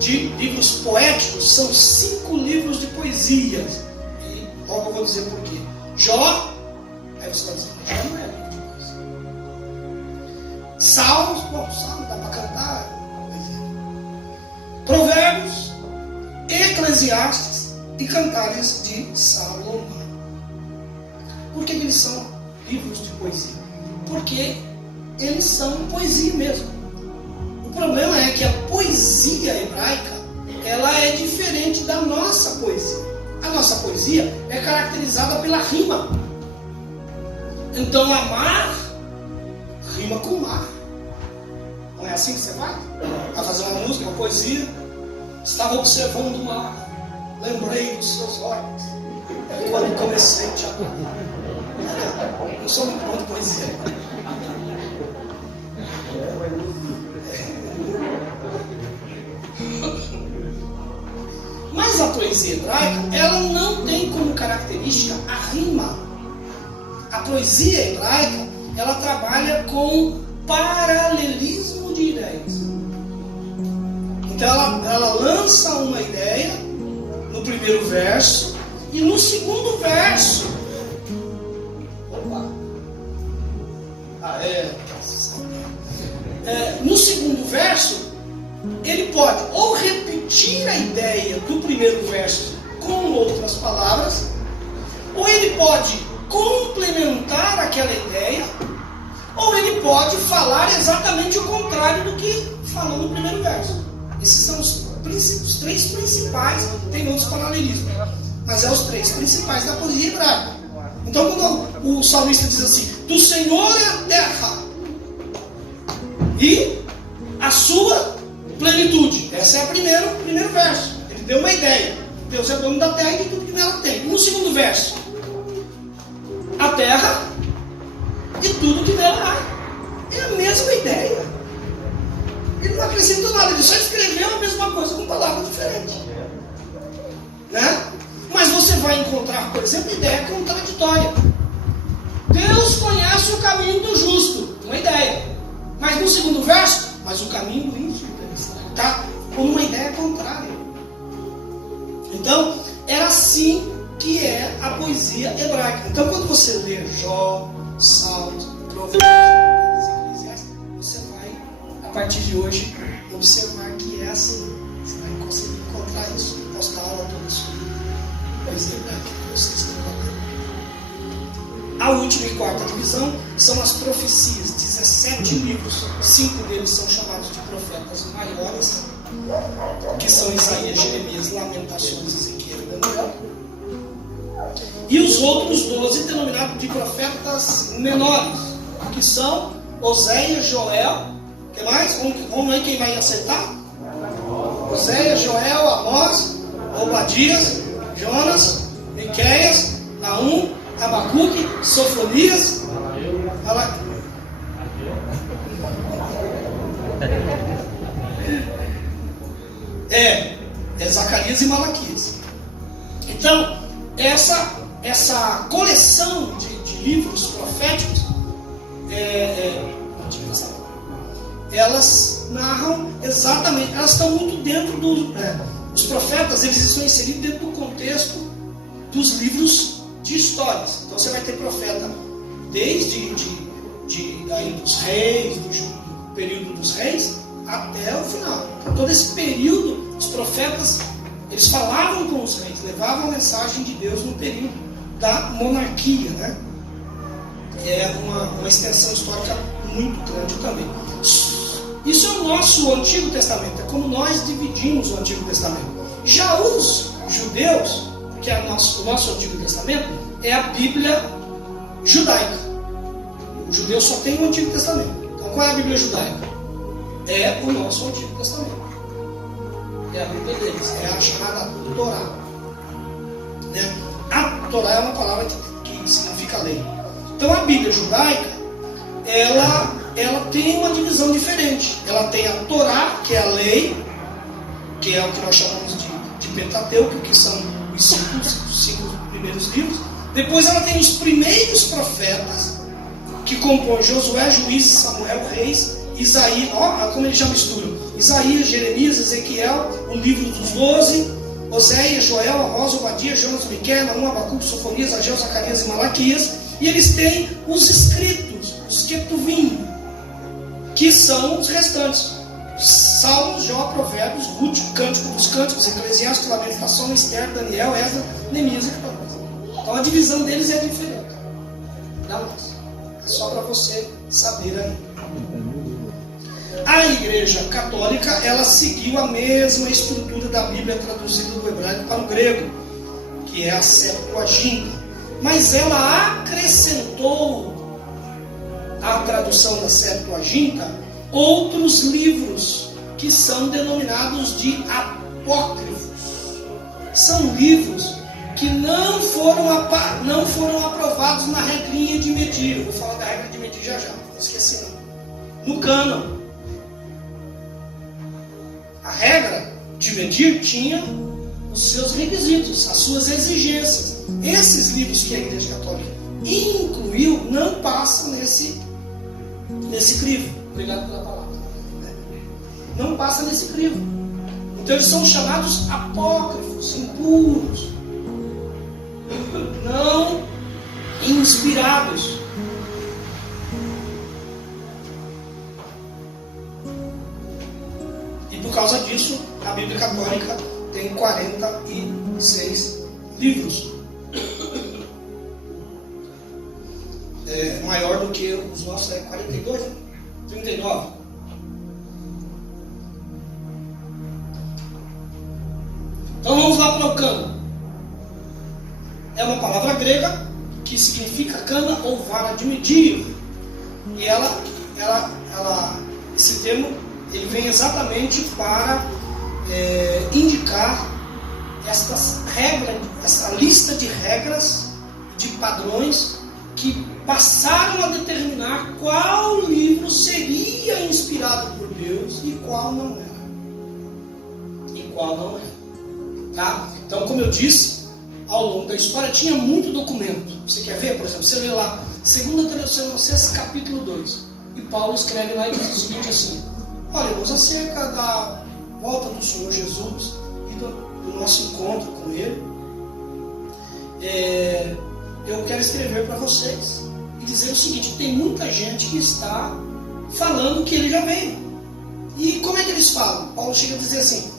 de livros poéticos. São 5 livros de poesia. E logo eu vou dizer por quê. Jó, aí você vai dizer, Jó não é livro de poesia. Salmos, bom, Salmos dá para cantar. Provérbios, Eclesiastes e Cantares de Salomão. Por que eles são livros de poesia? Porque eles são poesia mesmo. O problema é que a poesia hebraica, ela é diferente da nossa poesia. A nossa poesia é caracterizada pela rima. Então, amar rima com mar. Não é assim que você vai? Vai fazer uma música, uma poesia. Estava observando o mar, lembrei dos seus olhos. É quando comecei a te amar. Não sou muito bom de poesia. Mas a poesia hebraica, ela não tem como característica a rima. A poesia hebraica, ela trabalha com paralelismo de ideias. Então ela lança uma ideia no primeiro verso e no segundo verso, no segundo verso, ele pode ou repetir a ideia do primeiro verso com outras palavras, ou ele pode complementar aquela ideia, ou ele pode falar exatamente o contrário do que falou no primeiro verso. Esses são os 3 principais, tem outros paralelismos, mas é os 3 principais da poesia hebraica. Então quando o salmista diz assim, do Senhor é a terra e a sua plenitude, essa é o primeiro verso. Ele deu uma ideia, Deus é dono da terra e de tudo que nela tem. No segundo verso, a terra e tudo que nela há. É a mesma ideia. Ele não acrescentou nada, ele só escreveu a mesma coisa com palavras diferentes, né? Mas você vai encontrar, por exemplo, ideia contraditória. Deus conhece o caminho do justo, uma ideia. Mas no segundo verso, mas o caminho do ímpio está com uma ideia contrária. Então, é assim que é a poesia hebraica. Então, quando você lê Jó, Salmos, Provérbios, Eclesiastes, você vai, a partir de hoje, observar que é assim. Você vai conseguir encontrar isso. Posso dar aula toda sobre poesia hebraica para vocês trabalharem. A última e quarta divisão são as profecias, 17 livros. 5 deles são chamados de profetas maiores, que são Isaías, Jeremias, Lamentações, Ezequiel e Daniel. E os outros 12 denominados de profetas menores, que são Oséias, Joel. O que mais? Vamos ver quem vai acertar? Oséias, Joel, Amós, Obadias, Jonas, Miqueias, Naum, Abacuque, Sofonias, Zacarias e Malaquias. Então, essa coleção de livros proféticos, elas narram exatamente, elas estão muito dentro os profetas, eles estão inseridos dentro do contexto dos livros de histórias. Então você vai ter profeta desde daí dos reis, do período dos reis, até o final. Então todo esse período, os profetas, eles falavam com os reis, levavam a mensagem de Deus no período da monarquia, né? É uma extensão histórica muito grande também. Isso é o nosso Antigo Testamento, é como nós dividimos o Antigo Testamento. Já os judeus, que é o nosso Antigo Testamento, é a Bíblia judaica. O judeu só tem o Antigo Testamento. Então qual é a Bíblia judaica? É o nosso Antigo Testamento. É a Bíblia deles, é a chamada Torá. Né? A Torá é uma palavra que significa lei. Então a Bíblia judaica, ela tem uma divisão diferente. Ela tem a Torá, que é a lei, que é o que nós chamamos de Pentateuco, que são os cinco primeiros livros. Depois ela tem os primeiros profetas, que compõem Josué, Juízes, Samuel, Reis, Isaías, ó, como ele já mistura: Isaías, Jeremias, Ezequiel, o livro dos 12, Oséias, Joel, Amós, Obadias, Jonas, Miqueias, Naum, Abacuque, Sofonias, Ageu, Zacarias e Malaquias. E eles têm os escritos, os Ketuvim, que são os restantes: Salmos, Jó, Provérbios, Ruth, Cântico dos Cânticos, Eclesiastes, Lamentação, Esther, Daniel, Esdras, Neemias e Eclesiastes. Então a divisão deles é diferente da nossa. É só para você saber aí. A Igreja Católica, ela seguiu a mesma estrutura da Bíblia traduzida do hebraico para o grego, que é a Septuaginta. Mas ela acrescentou à tradução da Septuaginta outros livros que são denominados de apócrifos. São livros que não foram aprovados na regrinha de medir. Eu vou falar da regra de medir já, não esqueci não. No cânon. A regra de medir tinha os seus requisitos, as suas exigências. Esses livros que a Igreja Católica incluiu não passam nesse crivo. Obrigado pela palavra. Não passa nesse crivo. Então eles são chamados apócrifos, impuros, não inspirados. E por causa disso, a Bíblia Católica tem 46 livros. É maior do que os nossos, 42, né? 39. Então vamos lá para o cano. É uma palavra grega que significa cana ou vara de medir. E esse termo ele vem exatamente para indicar estas regras, essa lista de regras, de padrões que passaram a determinar qual livro seria inspirado por Deus e qual não era. Tá? Então, como eu disse, ao longo da história tinha muito documento. Você quer ver, por exemplo, você lê lá 2 Tessalonicenses capítulo 2, e Paulo escreve lá e diz o seguinte assim: olha, irmãos, acerca da volta do Senhor Jesus e do nosso encontro com Ele, eu quero escrever para vocês e dizer o seguinte: tem muita gente que está falando que Ele já veio. E como é que eles falam? Paulo chega a dizer assim: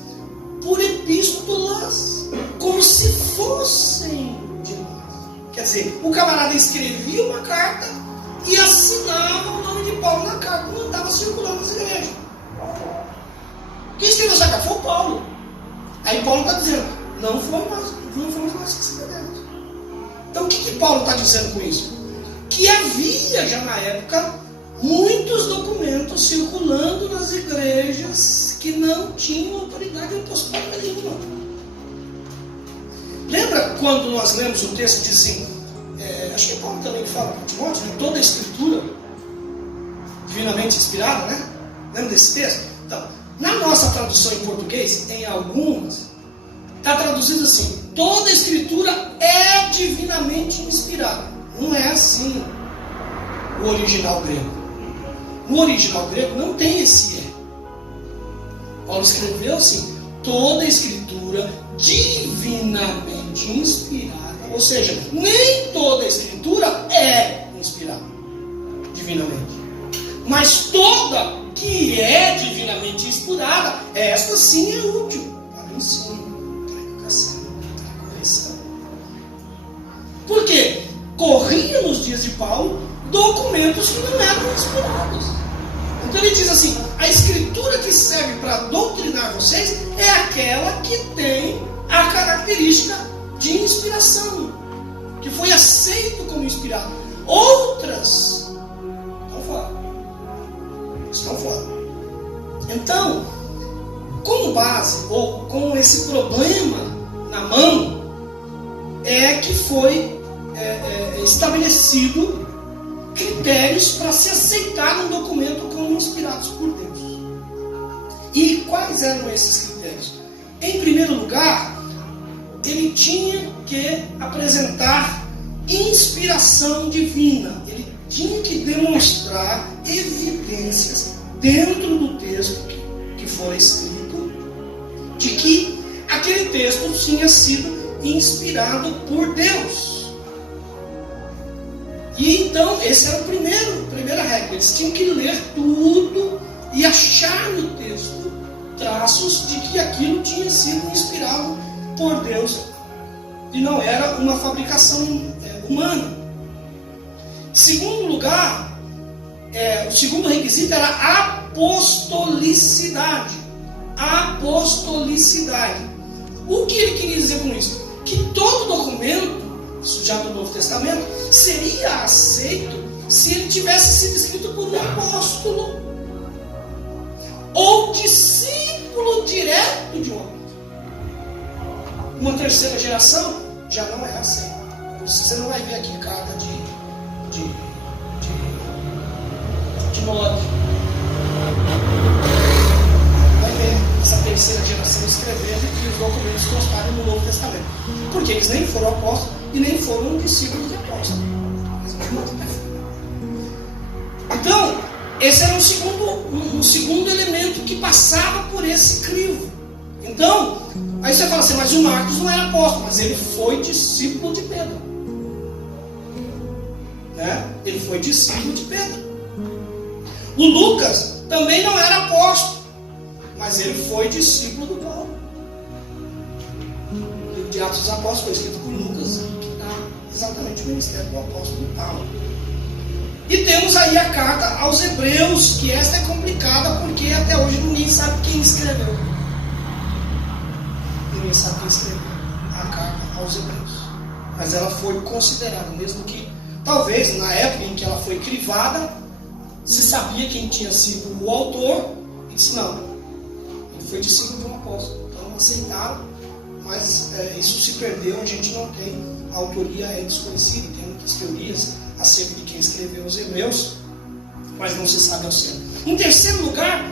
por epístolas, como se fossem de nós. Quer dizer, o camarada escrevia uma carta e assinava o nome de Paulo na carta, não estava circulando nas igrejas. Quem escreveu essa carta foi o Paulo. Aí Paulo está dizendo: não fomos nós que escrevemos. Então o que Paulo está dizendo com isso? Que havia já na época muitos documentos circulando nas igrejas que não tinham autoridade apostólica nenhuma. Lembra quando nós lemos o texto que diz assim, acho que Paulo também fala para Timóteo, né? Toda a escritura divinamente inspirada, né? Lembra desse texto? Então, na nossa tradução em português, em algumas, está traduzido assim: toda a escritura é divinamente inspirada. Não é assim o original grego. No original grego não tem esse é. Paulo escreveu assim: toda a escritura divinamente inspirada. Ou seja, nem toda a escritura é inspirada divinamente. Mas toda que é divinamente inspirada, esta sim é útil para o ensino, para a educação, para a correção. Por quê? Corria nos dias de Paulo documentos que não eram inspirados. Então ele diz assim: a escritura que serve para doutrinar vocês é aquela que tem a característica de inspiração, que foi aceito como inspirado. Outras estão fora. Então, como base, ou com esse problema na mão, é que foi estabelecido critérios para se aceitar um documento como inspirados por Deus. E quais eram esses critérios? Em primeiro lugar, ele tinha que apresentar inspiração divina. Ele tinha que demonstrar evidências dentro do texto que foi escrito, de que aquele texto tinha sido inspirado por Deus. E então, essa era a primeira regra. Eles tinham que ler tudo e achar no texto traços de que aquilo tinha sido inspirado por Deus e não era uma fabricação humana. Segundo lugar, o segundo requisito era a apostolicidade. Apostolicidade. O que ele queria dizer com isso? Que todo documento, isso já do Novo Testamento, seria aceito se ele tivesse sido escrito por um apóstolo ou discípulo direto de um apóstolo. Uma terceira geração já não é aceita. Você não vai ver aqui carta de Timóteo. Vai ver essa terceira geração escrevendo que os documentos constaram no Novo Testamento. Porque eles nem foram apóstolos e nem foram discípulos de apóstolos. Então, esse era um segundo elemento que passava por esse crivo. Então, aí você fala assim, mas o Marcos não era apóstolo, mas ele foi discípulo de Pedro. Né? Ele foi discípulo de Pedro. O Lucas também não era apóstolo, mas ele foi discípulo do Paulo. O livro de Atos dos Apóstolos foi escrito por Lucas, que dá exatamente o ministério do apóstolo Paulo. E temos aí a carta aos Hebreus, que esta é complicada porque até hoje ninguém sabe quem escreveu. Ninguém sabe quem escreveu a carta aos Hebreus. Mas ela foi considerada, mesmo que talvez na época em que ela foi crivada, se sabia quem tinha sido o autor, e disse não, ele foi discípulo de um apóstolo. Então aceitaram, mas isso se perdeu, a gente não tem, a autoria é desconhecida, tem muitas teorias acerca de quem escreveu os Hebreus, mas não se sabe ao certo. Em terceiro lugar,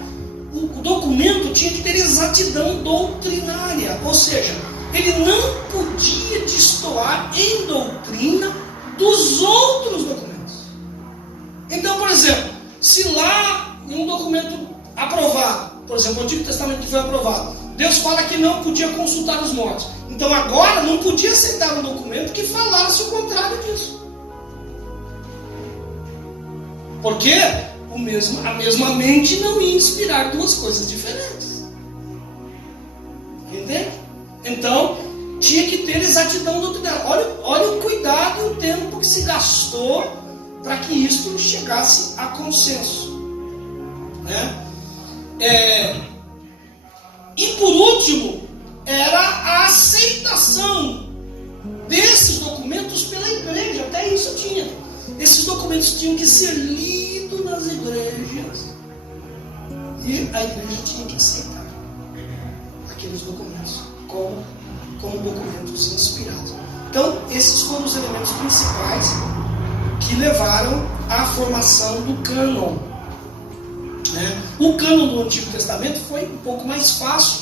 o documento tinha que ter exatidão doutrinária, ou seja, ele não podia destoar em doutrina dos outros documentos. Então, por exemplo, se lá em um documento aprovado, por exemplo, o Antigo Testamento que foi aprovado, Deus fala que não podia consultar os mortos. Então agora não podia aceitar um documento que falasse o contrário disso. Porque a mesma mente não ia inspirar duas coisas diferentes. Entende? Então, tinha que ter exatidão doutrinária. Olha o cuidado e o tempo que se gastou para que isso chegasse a consenso. Né? E por último, era a aceitação desses documentos pela igreja. Até isso tinha. Esses documentos tinham que ser lidos nas igrejas e a igreja tinha que aceitar aqueles documentos como documentos inspirados. Então, esses foram os elementos principais que levaram à formação do cânon. O cânon do Antigo Testamento foi um pouco mais fácil.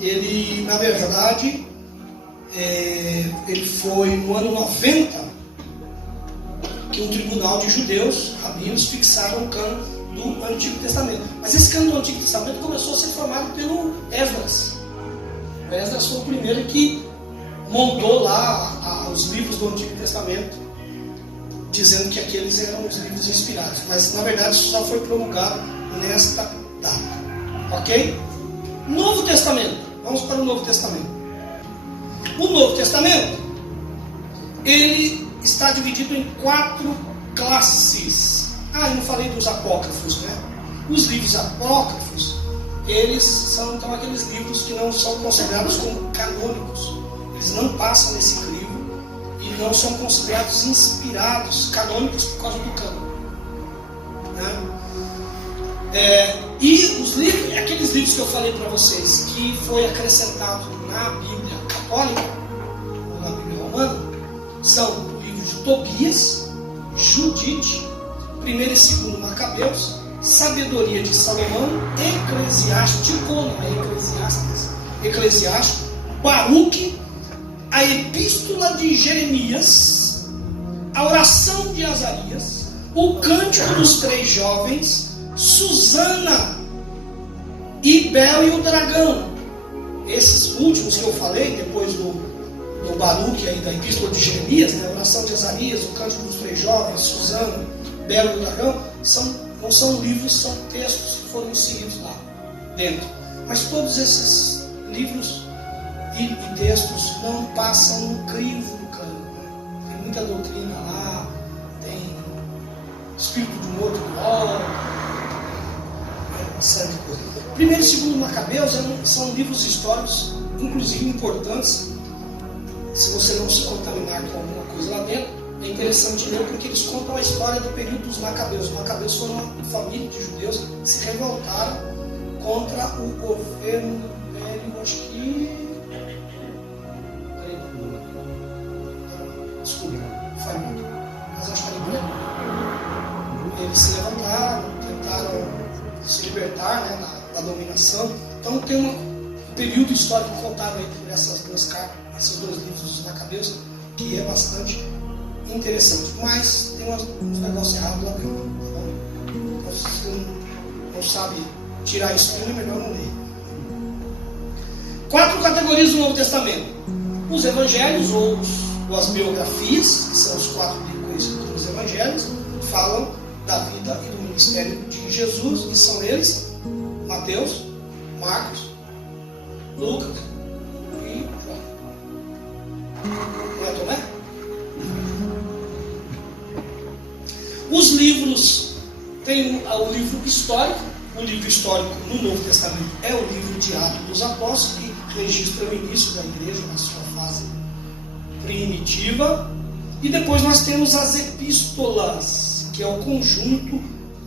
Ele, na verdade, ele foi no ano 90 que um tribunal de judeus, rabinos, fixaram o cânon do Antigo Testamento. Mas esse cânon do Antigo Testamento começou a ser formado pelo Esdras. O Esdras foi o primeiro que montou lá os livros do Antigo Testamento, dizendo que aqueles eram os livros inspirados. Mas, na verdade, isso só foi promulgado nesta data. Ok? Novo Testamento. Vamos para o Novo Testamento. O Novo Testamento, ele está dividido em 4 classes. Eu não falei dos apócrifos, né? Os livros apócrifos, eles são então aqueles livros que não são considerados como canônicos. Eles não passam nesse crivo e não são considerados inspirados, canônicos por causa do cânon. E os livros, aqueles livros que eu falei para vocês, que foi acrescentado na Bíblia católica, ou na Bíblia romana, são o livro de Tobias, Judite, 1 e 2 Macabeus, Sabedoria de Salomão, Eclesiástico, não é Eclesiastes, Eclesiástico, Baruque, a Epístola de Jeremias, a oração de Azarias, o Cântico dos Três Jovens, Susana e Bel e o Dragão. Esses últimos que eu falei, depois do Baruque aí, da Epístola de Jeremias, né, a oração de Azarias, o Cântico dos Três Jovens, Susana, Bel e o Dragão, não são livros, são textos que foram inseridos lá dentro. Mas todos esses livros e textos não passam no crivo do cano. Tem muita doutrina lá, tem espírito de um outro ó, uma série de coisas. Primeiro e segundo Macabeus são livros históricos, inclusive importantes. Se você não se contaminar com alguma coisa lá dentro, é interessante ler porque eles contam a história do período dos Macabeus. Os Macabeus foram uma família de judeus que se revoltaram contra o governo do Império, acho que... Desculpa, família. Mas acho que era Império. Eles se levantaram, tentaram se libertar, né, da dominação. Então tem um período histórico contado aí por essas duas cartas, esses dois livros dos Macabeus, que é bastante interessante. Mas tem uns negócios errados lá dentro. Então, se você não sabe tirar isso, é melhor não ler. 4 categorias do Novo Testamento: os evangelhos ou as biografias, que são os 4 livros conhecidos dos evangelhos, falam da vida e do ministério de Jesus, e são eles Mateus, Marcos, Lucas e João. Não é Tomé? Os livros, tem o livro histórico. O livro histórico no Novo Testamento é o livro de Atos dos Apóstolos, que registra o início da igreja na sua fase primitiva. E depois nós temos as epístolas, que é o conjunto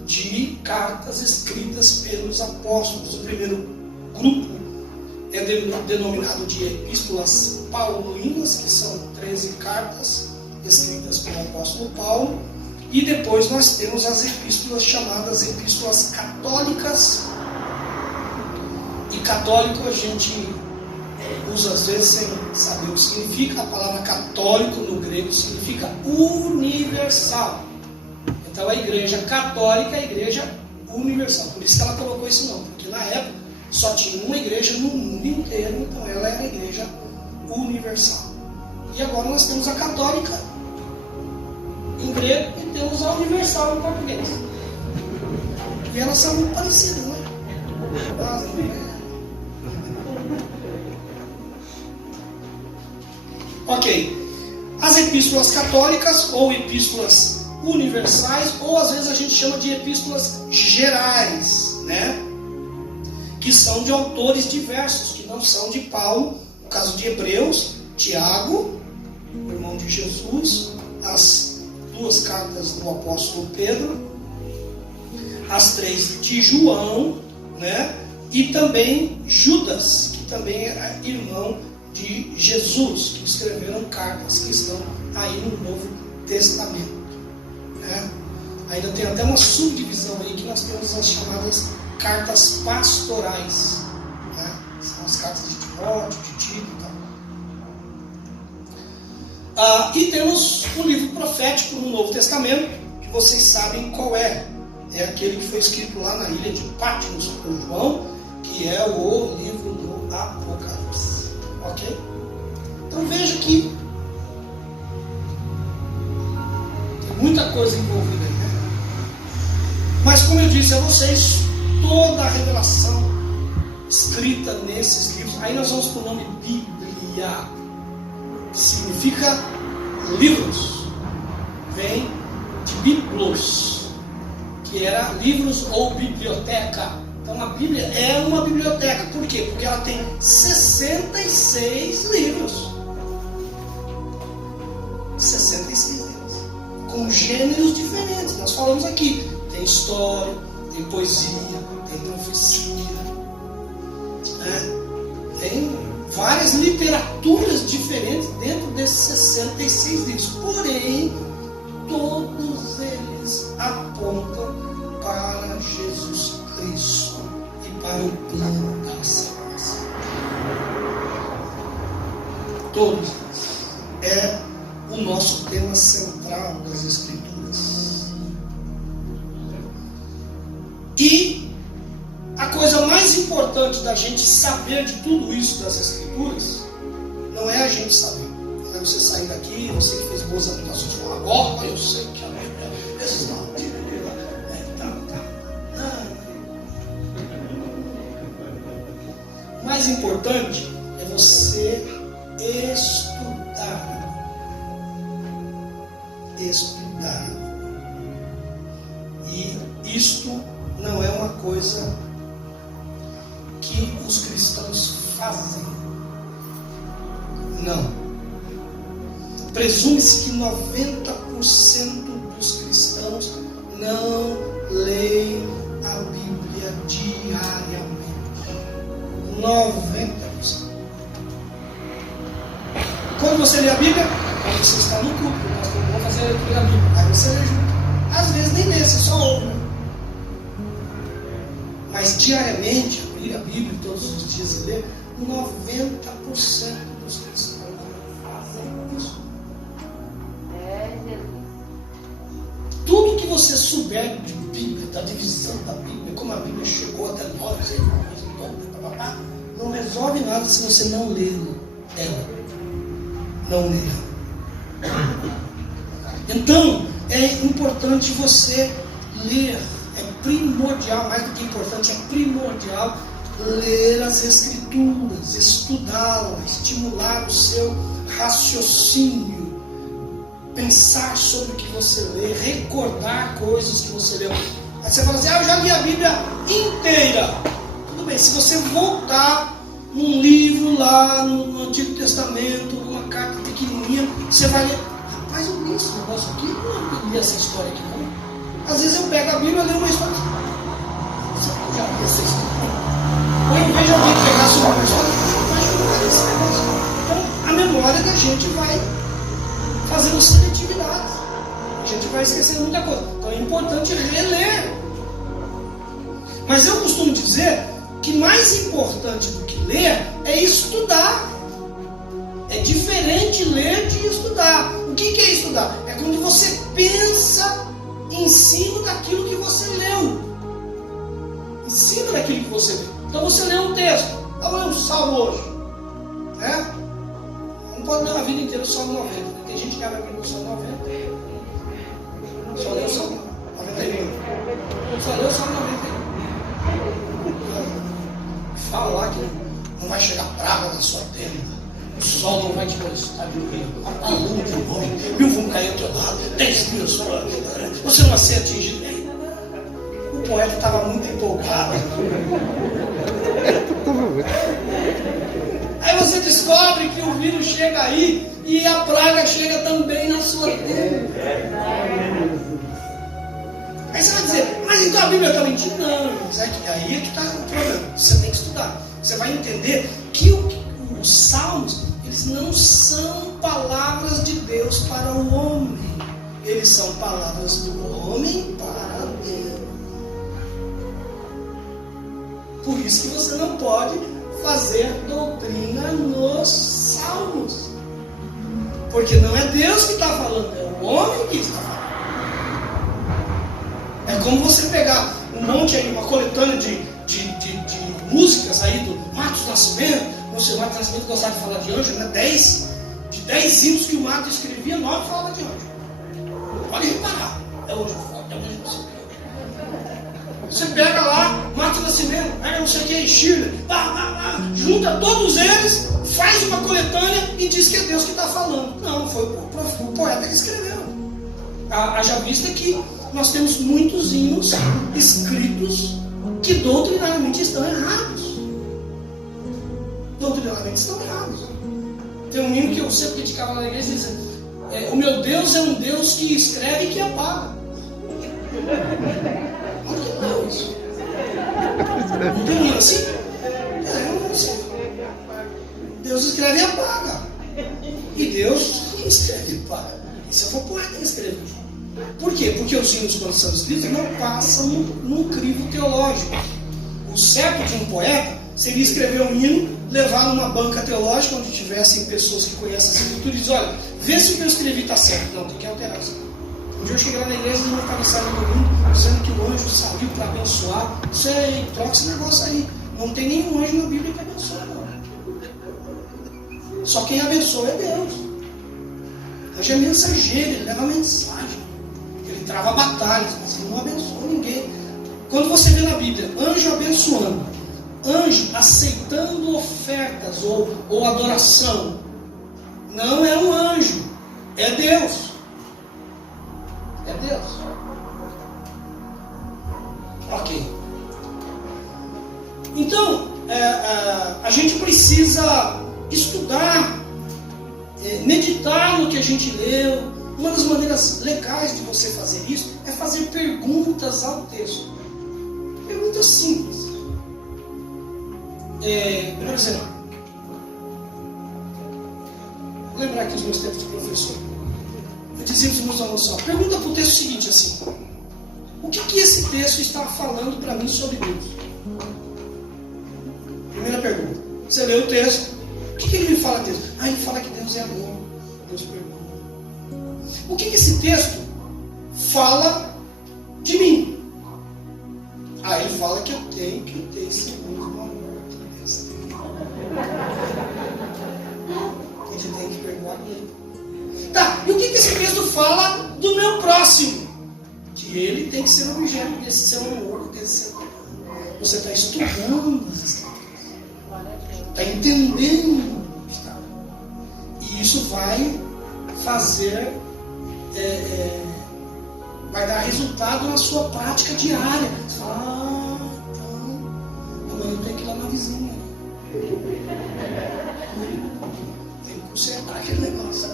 de cartas escritas pelos apóstolos. O primeiro grupo é denominado de epístolas paulinas, que são 13 cartas escritas pelo apóstolo Paulo. E depois nós temos as epístolas chamadas epístolas católicas. E católico a gente usa às vezes sem saber o que significa. A palavra católico no grego significa universal. Então a igreja católica é a igreja universal. Por isso que ela colocou esse nome, porque na época só tinha uma igreja no mundo inteiro, então ela era a igreja universal. E agora nós temos a católica em grego e temos a universal em português. E elas são muito parecidas, né? Ok. As epístolas católicas ou epístolas universais, ou às vezes a gente chama de epístolas gerais, né? Que são de autores diversos, que não são de Paulo. No caso de Hebreus, Tiago, irmão de Jesus, as 2 cartas do apóstolo Pedro, as 3 de João, né? E também Judas, que também era irmão de Jesus, que escreveram cartas que estão aí no Novo Testamento, né? Ainda tem até uma subdivisão aí que nós temos as chamadas cartas pastorais, né? São as cartas de Timóteo, de Tito e tal. E temos o livro profético no Novo Testamento, que vocês sabem qual é. É aquele que foi escrito lá na ilha de Patmos por João, que é o livro do Apocalipse. Ok? Então veja que tem muita coisa envolvida aí, né? Mas como eu disse a vocês, toda a revelação escrita nesses livros, aí nós vamos para o nome Bíblia, que significa livros, vem de biblos, que era livros ou biblioteca. Então a Bíblia é uma biblioteca. Por quê? Porque ela tem 66 livros. 66 livros. Com gêneros diferentes. Nós falamos aqui. Tem história, tem poesia, tem profecia, né? Tem várias literaturas diferentes dentro desses 66 livros. Porém, todos eles apontam para Jesus Cristo e para o plano da salvação. Todos nós. É o nosso tema central das Escrituras. E a coisa mais importante da gente saber de tudo isso das Escrituras não é a gente saber. Não é você sair daqui, você que fez boas anotações, falar, agora eu sei que a Bíblia é o mais importante é você estudar. Estudar. E isto não é uma coisa que os cristãos fazem. Não. Presume-se que 90% dos cristãos não leem a Bíblia diariamente. 90%. Quando você lê a Bíblia, quando você está no culto, nós vamos fazer a leitura da Bíblia. Aí você lê junto. Às vezes nem lê, você só ouve. Mas diariamente, abrir a Bíblia todos os dias e ler, 90% dos cristãos fazem isso. Tudo que você souber de Bíblia, da divisão da Bíblia, como a Bíblia chegou até nós, não resolve nada se você não ler ela. Não ler. Então, é importante você ler. É primordial, mais do que importante, é primordial ler as Escrituras, estudá-las, estimular o seu raciocínio, pensar sobre o que você lê, recordar coisas que você leu. Aí você fala assim, eu já li a Bíblia inteira. Tudo bem, se você voltar num livro lá no Antigo Testamento, numa carta pequenininha, você vai ler, rapaz, eu li esse negócio aqui, não li essa história aqui não. Às vezes eu pego a Bíblia e leio uma história. Você já viu essa história? Ou em vez de alguém pegar sobre uma história, vai jogar esse negócio. Então, a memória da gente vai fazendo seletividade. A gente vai esquecendo muita coisa. Então é importante reler. Mas eu costumo dizer que mais importante do que ler é estudar. É diferente ler de estudar. O que é estudar? É quando você pensa em cima daquilo que você leu. Em cima daquilo que você leu. Então você lê um texto. Eu vou ler um salmo hoje. Né? Não pode ler a vida inteira o salmo 90. Tem gente que abre aqui no salmo 90. Só lê o salmo 91. Só lê o salmo 91. Fala lá que não vai chegar praga na sua tenda. O sol não vai te molestar de rio. A lua de noite. Mil vão cair ao teu lado. 10.000 só. Você não vai ser atingido. O poeta estava muito empolgado. Aí você descobre que o vírus chega aí e a praga chega também na sua tenda. Aí você vai dizer, mas então a Bíblia está mentindo? Não, mas aí é que está o problema. Você tem que estudar. Você vai entender que os salmos, eles não são palavras de Deus para o homem. Eles são palavras do homem para Deus. Por isso que você não pode fazer doutrina nos salmos. Porque não é Deus que está falando, é o homem que está falando. É como você pegar um monte aí, uma coletânea de músicas aí do Matos Nascimento. O Matos Nascimento gostava de falar de anjo, né? 10 hinos que o Matos escrevia, 9 falavam de anjo. Pode reparar. É hoje, até hoje você pega lá, Matos Nascimento, pega não sei o que, Shirley, junta todos eles, faz uma coletânea e diz que é Deus que está falando. Não, foi o poeta que escreveu. Haja vista que nós temos muitos hinos escritos que doutrinariamente estão errados. Doutrinariamente estão errados. Tem um hino que eu sempre criticava na igreja dizendo, o meu Deus é um Deus que escreve e que apaga. Olha que não é isso. Não tem um hino assim? Não assim. Deus escreve e apaga. E Deus escreve e apaga. Isso foi o poeta que escreveu. Por quê? Porque os hinos, quando são escritos, não passam num crivo teológico. O certo de um poeta seria escrever um hino, levar numa banca teológica onde tivessem pessoas que conhecem a escritura e dizer, olha, vê se o que eu escrevi está certo. Não, tem que alterar isso. Um dia eu cheguei lá na igreja e eles me cabeçaram no domingo, dizendo que o anjo saiu para abençoar. Isso aí, troca esse negócio aí. Não tem nenhum anjo na Bíblia que abençoa, não. Só quem abençoa é Deus. O anjo é mensageiro, ele leva mensagem. Ele trava batalhas, mas ele não abençoa ninguém. Quando você vê na Bíblia, anjo abençoando, anjo aceitando ofertas ou adoração, não é um anjo, é Deus. É Deus. Ok. Então, a gente precisa estudar, meditar no que a gente leu. Uma das maneiras legais de você fazer isso é fazer perguntas ao texto. Perguntas simples. Por exemplo, vou lembrar aqui os meus tempos de professor. Eu dizia para os meus alunos só, pergunta para o texto seguinte assim: o que esse texto está falando para mim sobre Deus? Primeira pergunta. Você lê o texto, o que ele me fala de Deus? Ele fala que Deus é amor. Deus pergunta. O que esse texto fala de mim? Ele fala que eu tenho que ter esse mesmo amor que Deus tem. Ele tem que perdoar ele. Tá, e o que esse texto fala do meu próximo? Que ele tem que ser objeto desse seu amor, desse seu amor. Você está estudando as escrituras. Está entendendo. E isso vai fazer, vai dar resultado na sua prática diária. Você fala, então, amanhã eu tenho que ir lá na vizinha. Tem que consertar aquele negócio.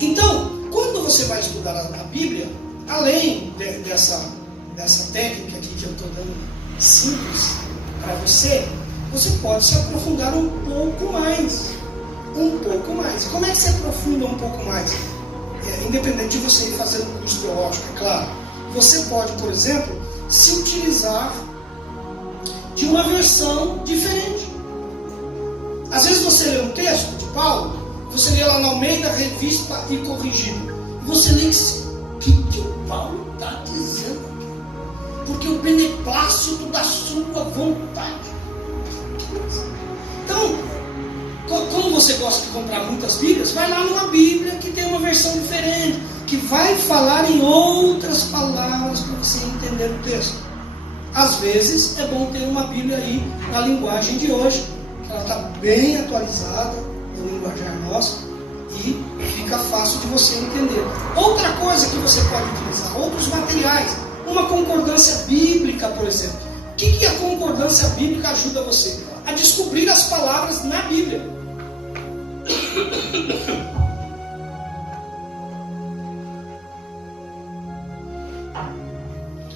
Então, quando você vai estudar a Bíblia, além dessa técnica aqui que eu estou dando simples para você, você pode se aprofundar um pouco mais. Um pouco mais. Como é que se aprofunda um pouco mais? Independente de você ir fazer um curso teológico, é claro. Você pode, por exemplo, se utilizar de uma versão diferente. Às vezes você lê um texto de Paulo, você lê lá na Almeida, Revista e Corrigido. E você lê o que o Paulo está dizendo aqui. Porque o beneplácito da sua vontade. Então, como você gosta de comprar muitas Bíblias, vai lá numa Bíblia que tem uma versão diferente, que vai falar em outras palavras para você entender o texto. Às vezes é bom ter uma Bíblia aí na linguagem de hoje, que ela está bem atualizada no linguajar nosso e fica fácil de você entender. Outra coisa que você pode utilizar, outros materiais, uma concordância bíblica, por exemplo. O que a concordância bíblica ajuda você? A descobrir as palavras na Bíblia.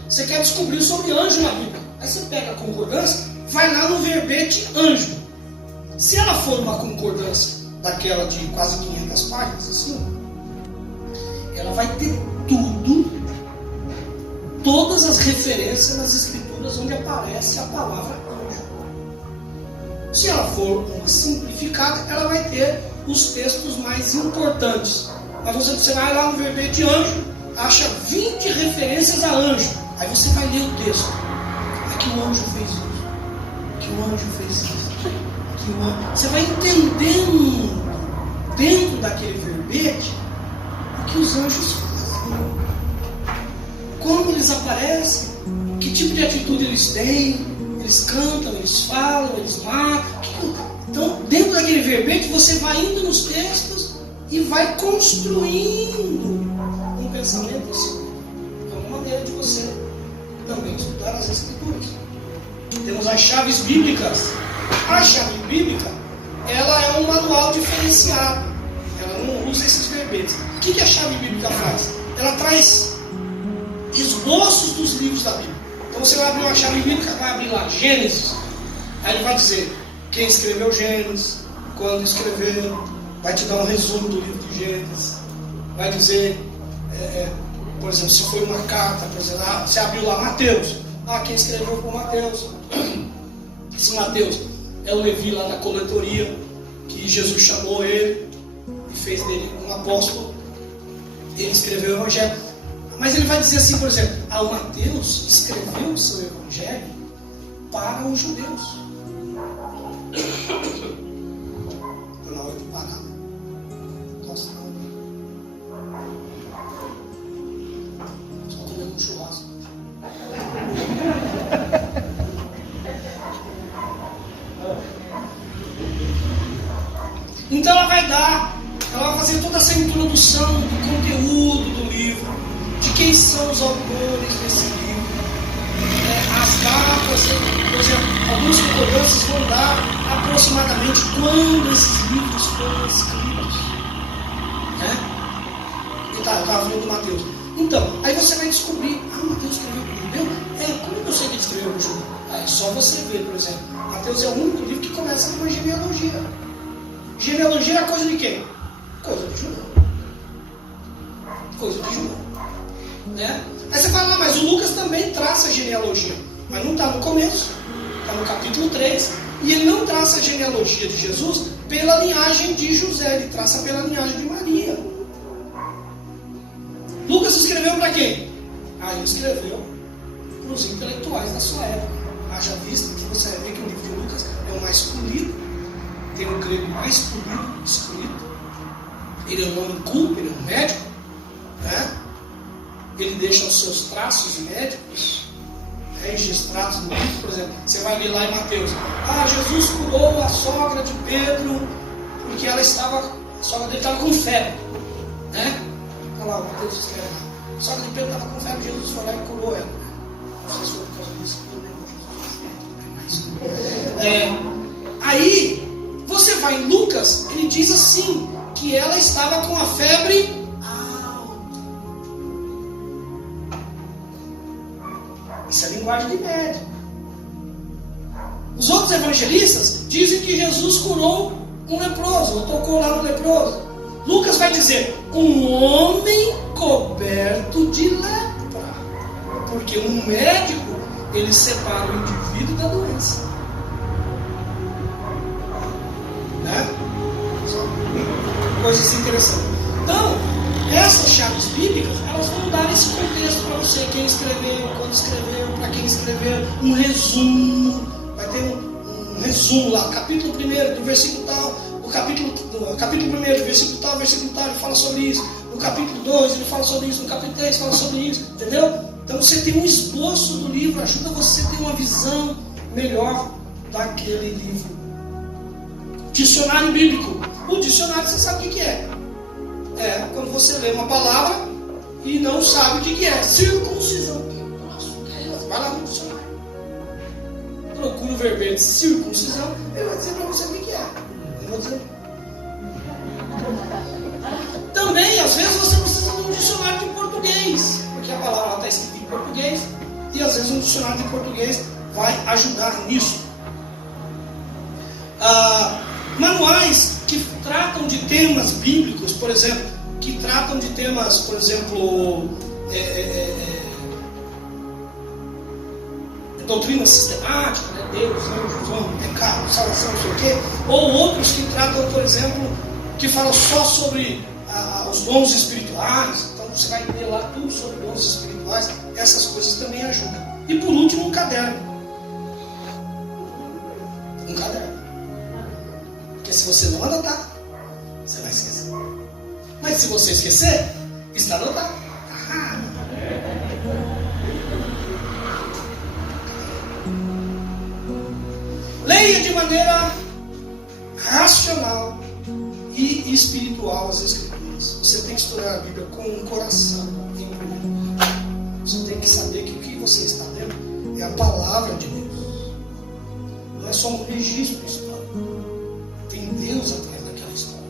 Você quer descobrir sobre anjo na Bíblia. Aí você pega a concordância, vai lá no verbete anjo. Se ela for uma concordância daquela de quase 500 páginas, assim, ela vai ter todas as referências nas escrituras onde aparece a palavra anjo. Se ela for uma simplificada, ela vai ter os textos mais importantes. Mas você vai lá no verbete anjo, acha 20 referências a anjo. Aí você vai ler o texto. Aqui o anjo fez isso. Aqui o anjo fez isso. Aqui o anjo... Você vai entendendo dentro daquele verbete o que os anjos fazem. Como eles aparecem. Que tipo de atitude eles têm. Eles cantam, eles falam, eles matam. Então, dentro daquele verbete, você vai indo nos textos e vai construindo um pensamento assim. É uma maneira de você também estudar as escrituras. Temos as chaves bíblicas. A chave bíblica, ela é um manual diferenciado. Ela não usa esses verbetes. O que a chave bíblica faz? Ela traz esboços dos livros da Bíblia. Então você vai abrir uma chave bíblica, vai abrir lá Gênesis. Aí ele vai dizer quem escreveu Gênesis, quando escreveu, vai te dar um resumo do livro de Gênesis. Vai dizer Por exemplo, se foi uma carta, por exemplo, você abriu lá Mateus. Quem escreveu foi Mateus. Esse Mateus é o Levi lá da coletoria, que Jesus chamou ele e fez dele um apóstolo. Ele escreveu o Evangelho. Mas ele vai dizer assim, por exemplo, o Mateus escreveu o seu Evangelho para os judeus. Estou na hora de parar. Nossa, só comendo um churrasco. Então ela vai fazer toda essa introdução do conteúdo do livro, de quem são os autores desse livro, as datas, por exemplo, alguns concordâncias vão dar aproximadamente quando esses livros foram escritos. Eu estava falando do Mateus. Então, aí você vai descobrir, Mateus escreveu para o judeu? Como eu sei que ele escreveu para o judeu? É só você ver, por exemplo, Mateus é o único livro que começa com uma genealogia. Genealogia é coisa de quem? Coisa de judeu. Coisa de judeu. Aí você fala, mas o Lucas também traça a genealogia. Mas não está no começo, está no capítulo 3. E ele não traça a genealogia de Jesus pela linhagem de José, ele traça pela linhagem de Maria. Lucas escreveu para quem? Ele escreveu para os intelectuais da sua época. Haja vista que você vai ver que o livro de Lucas é o mais polido, tem o grego mais polido escrito. Ele é um homem culto, ele é um médico, ele deixa os seus traços médicos registrados no livro. Por exemplo, você vai ler lá em Mateus, Jesus curou a sogra de Pedro porque a sogra dele estava com febre, olha lá, o Mateus escreve, a sogra de Pedro estava com febre, Jesus foi lá e curou ela. Não sei se foi por causa disso que eu lembro. Aí você vai em Lucas, ele diz assim, que ela estava com a febre alta. Isso é linguagem de médico. Os outros evangelistas dizem que Jesus curou um leproso, ou tocou lá no leproso. Lucas vai dizer, um homem coberto de lepra. Porque um médico, ele separa o indivíduo da doença. Coisas interessantes. Então, essas chaves bíblicas, elas vão dar esse contexto para você, quem escreveu, quando escreveu, para quem escreveu, um resumo. Vai ter um resumo lá, capítulo 1 do versículo tal, o capítulo 1 do versículo tal, ele fala sobre isso. No capítulo 2 ele fala sobre isso, no capítulo 3 fala sobre isso, entendeu? Então você tem um esboço do livro, ajuda você a ter uma visão melhor daquele livro. Dicionário bíblico. O dicionário você sabe o que é. Quando você lê uma palavra e não sabe o que é. Circuncisão. Nossa, vai lá no dicionário. Procura o verbete circuncisão, ele vai dizer para você o que é. Eu vou dizer. Também, às vezes, você precisa de um dicionário de português, porque a palavra está escrita em português, e às vezes um dicionário de português vai ajudar nisso. Manuais que tratam de temas bíblicos, por exemplo, que tratam de temas, por exemplo, doutrina sistemática, Deus, anjos, homem, pecado, salvação, não sei o quê, ou outros que tratam, por exemplo, que falam só sobre os dons espirituais. Então você vai ler lá tudo sobre dons espirituais, essas coisas também ajudam. E por último, um caderno. Um caderno. Porque se você não anotar, você vai esquecer. Mas se você esquecer, está anotado. Leia de maneira racional e espiritual as Escrituras. Você tem que estudar a Bíblia com um coração. Você tem que saber que o que você está lendo é a palavra de Deus. Não é só um registro histórico. Tem Deus atrás daquela história.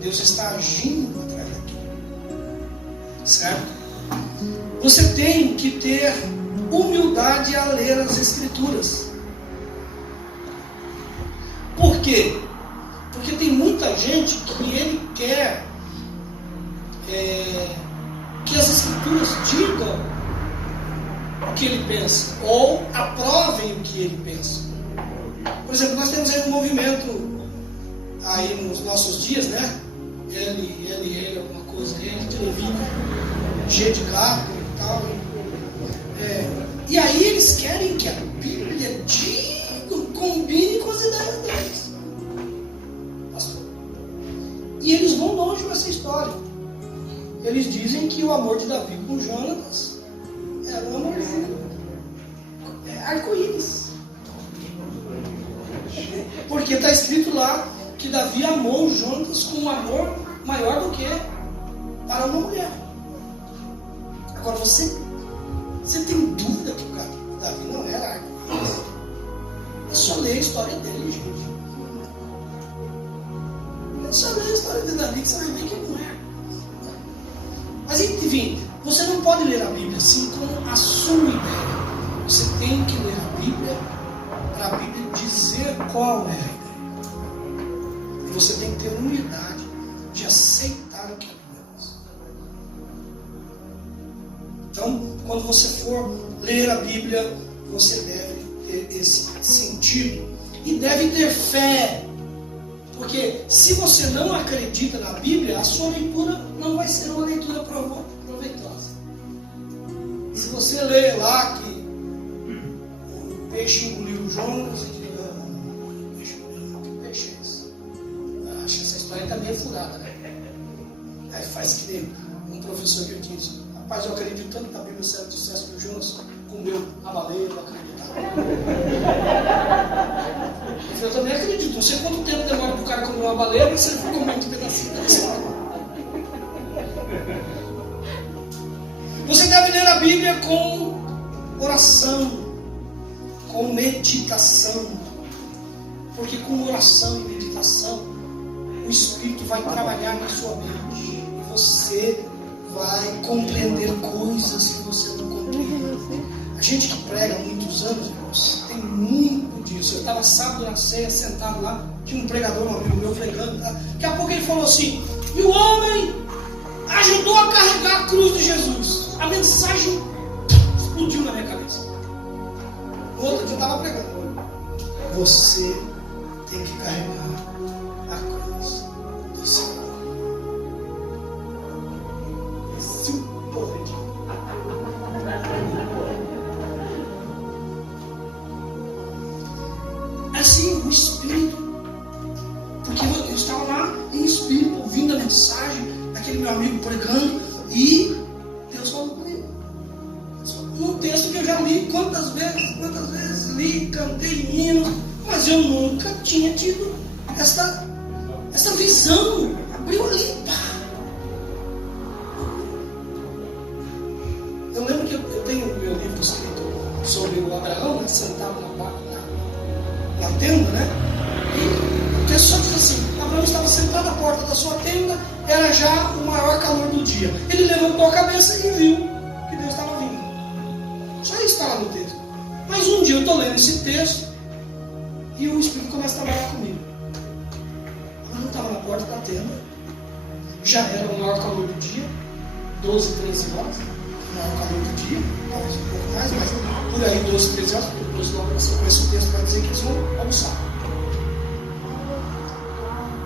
Deus está agindo atrás daquilo. Certo? Você tem que ter humildade a ler as Escrituras. Por quê? Porque tem muita gente que ele quer que as Escrituras Escrituras digam o que ele pensa, ou aprovem o que ele pensa. Por exemplo, nós temos aí um movimento aí nos nossos dias, né? Ele, alguma coisa, ele, Televina, G de gato e tal. E aí eles querem que a Bíblia diga, combine com as ideias deles. Pastor. E eles vão longe com essa história. Eles dizem que o amor de Davi com Jonatas era um amorzinho arco-íris. Porque está escrito lá que Davi amou Jonatas com um amor maior do que para uma mulher. Agora você tem dúvida que o Davi não era arco-íris? É só ler a história dele, gente. É só ler a história de Davi que você vai ver que não é. Mas enfim, você não pode ler a Bíblia assim com a sua ideia. Você tem que ler a Bíblia para a Bíblia dizer qual é a ideia. E você tem que ter humildade de aceitar o que a Bíblia diz. Então, quando você for ler a Bíblia, você deve ter esse sentido. E deve ter fé. Porque se você não acredita na Bíblia, a sua leitura não vai ser uma leitura proveitosa. Se você lê lá que o peixe engoliu o Jonas e diga, o peixe engoliu, que peixe é esse? Acho que essa história está meio furada, né? Aí faz que nem um professor que eu disse, rapaz, eu acredito tanto na Bíblia, se ela dissesse que o Jonas comeu a baleia, eu acreditava. Eu também acredito, não sei quanto tempo demora para o cara comer uma baleia, mas se ele for comer um pedacinho, deve ser. Você deve ler a Bíblia com oração, com meditação, porque com oração e meditação o Espírito vai trabalhar na sua mente e você vai compreender coisas que você não compreende. A gente que prega há muitos anos, irmãos, tem muito disso. Eu estava sábado na ceia, sentado lá, tinha um pregador, um amigo meu pregando, tá? Daqui a pouco ele falou assim, e o homem ajudou a carregar a cruz de Jesus. A mensagem explodiu na minha cabeça. No outro dia eu estava pregando. Você tem que carregar a cruz do Senhor. Esse é o poder de Deus. Assim, o Espírito, porque eu estava lá em Espírito, ouvindo a mensagem daquele meu amigo pregando, e Deus falou comigo. Um texto que eu já li quantas vezes li, cantei hinos, mas eu nunca tinha tido essa visão. Abriu ali, pá. Eu lembro que eu tenho o meu livro escrito sobre o Abraão, né, sentado na tenda, né? E o texto só diz assim: Abraão estava sentado à porta da sua tenda, era já o maior calor do dia. Ele levantou a cabeça e viu que Deus estava vindo. Só isso está lá no texto. Mas um dia eu estou lendo esse texto e o Espírito começa a trabalhar comigo. Eu estava na porta da tenda, já era o maior calor do dia, 12, 13 horas, o maior calor do dia, talvez um pouco mais, mas por aí 12, 13 horas, depois logo na sequência o texto vai dizer que eles vão almoçar.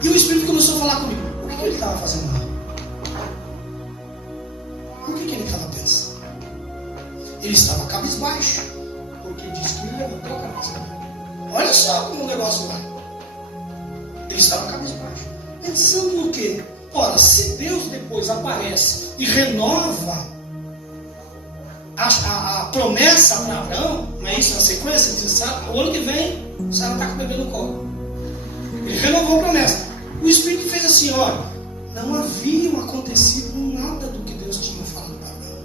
E o Espírito começou a falar comigo. O que ele estava fazendo lá? O que ele estava pensando? Ele estava cabisbaixo, porque diz que ele levantou a cabeça. Olha só como o negócio vai. Ele estava cabisbaixo. Pensando no quê? Ora, se Deus depois aparece e renova a promessa para Abraão, não é isso na sequência? Ele diz, o ano que vem, Sara está com o bebê no colo. Ele renovou a promessa. O Espírito fez assim, olha, não havia acontecido nada do que Deus tinha falado para Abraão.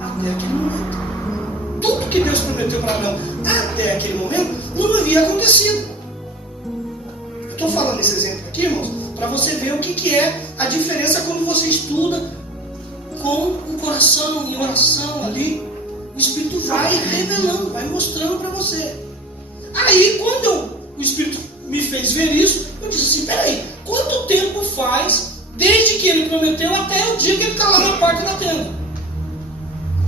Até aquele momento. Tudo que Deus prometeu para Abraão até aquele momento não havia acontecido. Eu estou falando esse exemplo aqui, irmãos, para você ver o que é a diferença quando você estuda com o coração em oração ali. O Espírito vai revelando, vai mostrando para você. Aí, quando o Espírito me fez ver isso, eu disse assim, peraí, quanto tempo faz desde que ele prometeu até o dia que ele está lá na porta da tenda.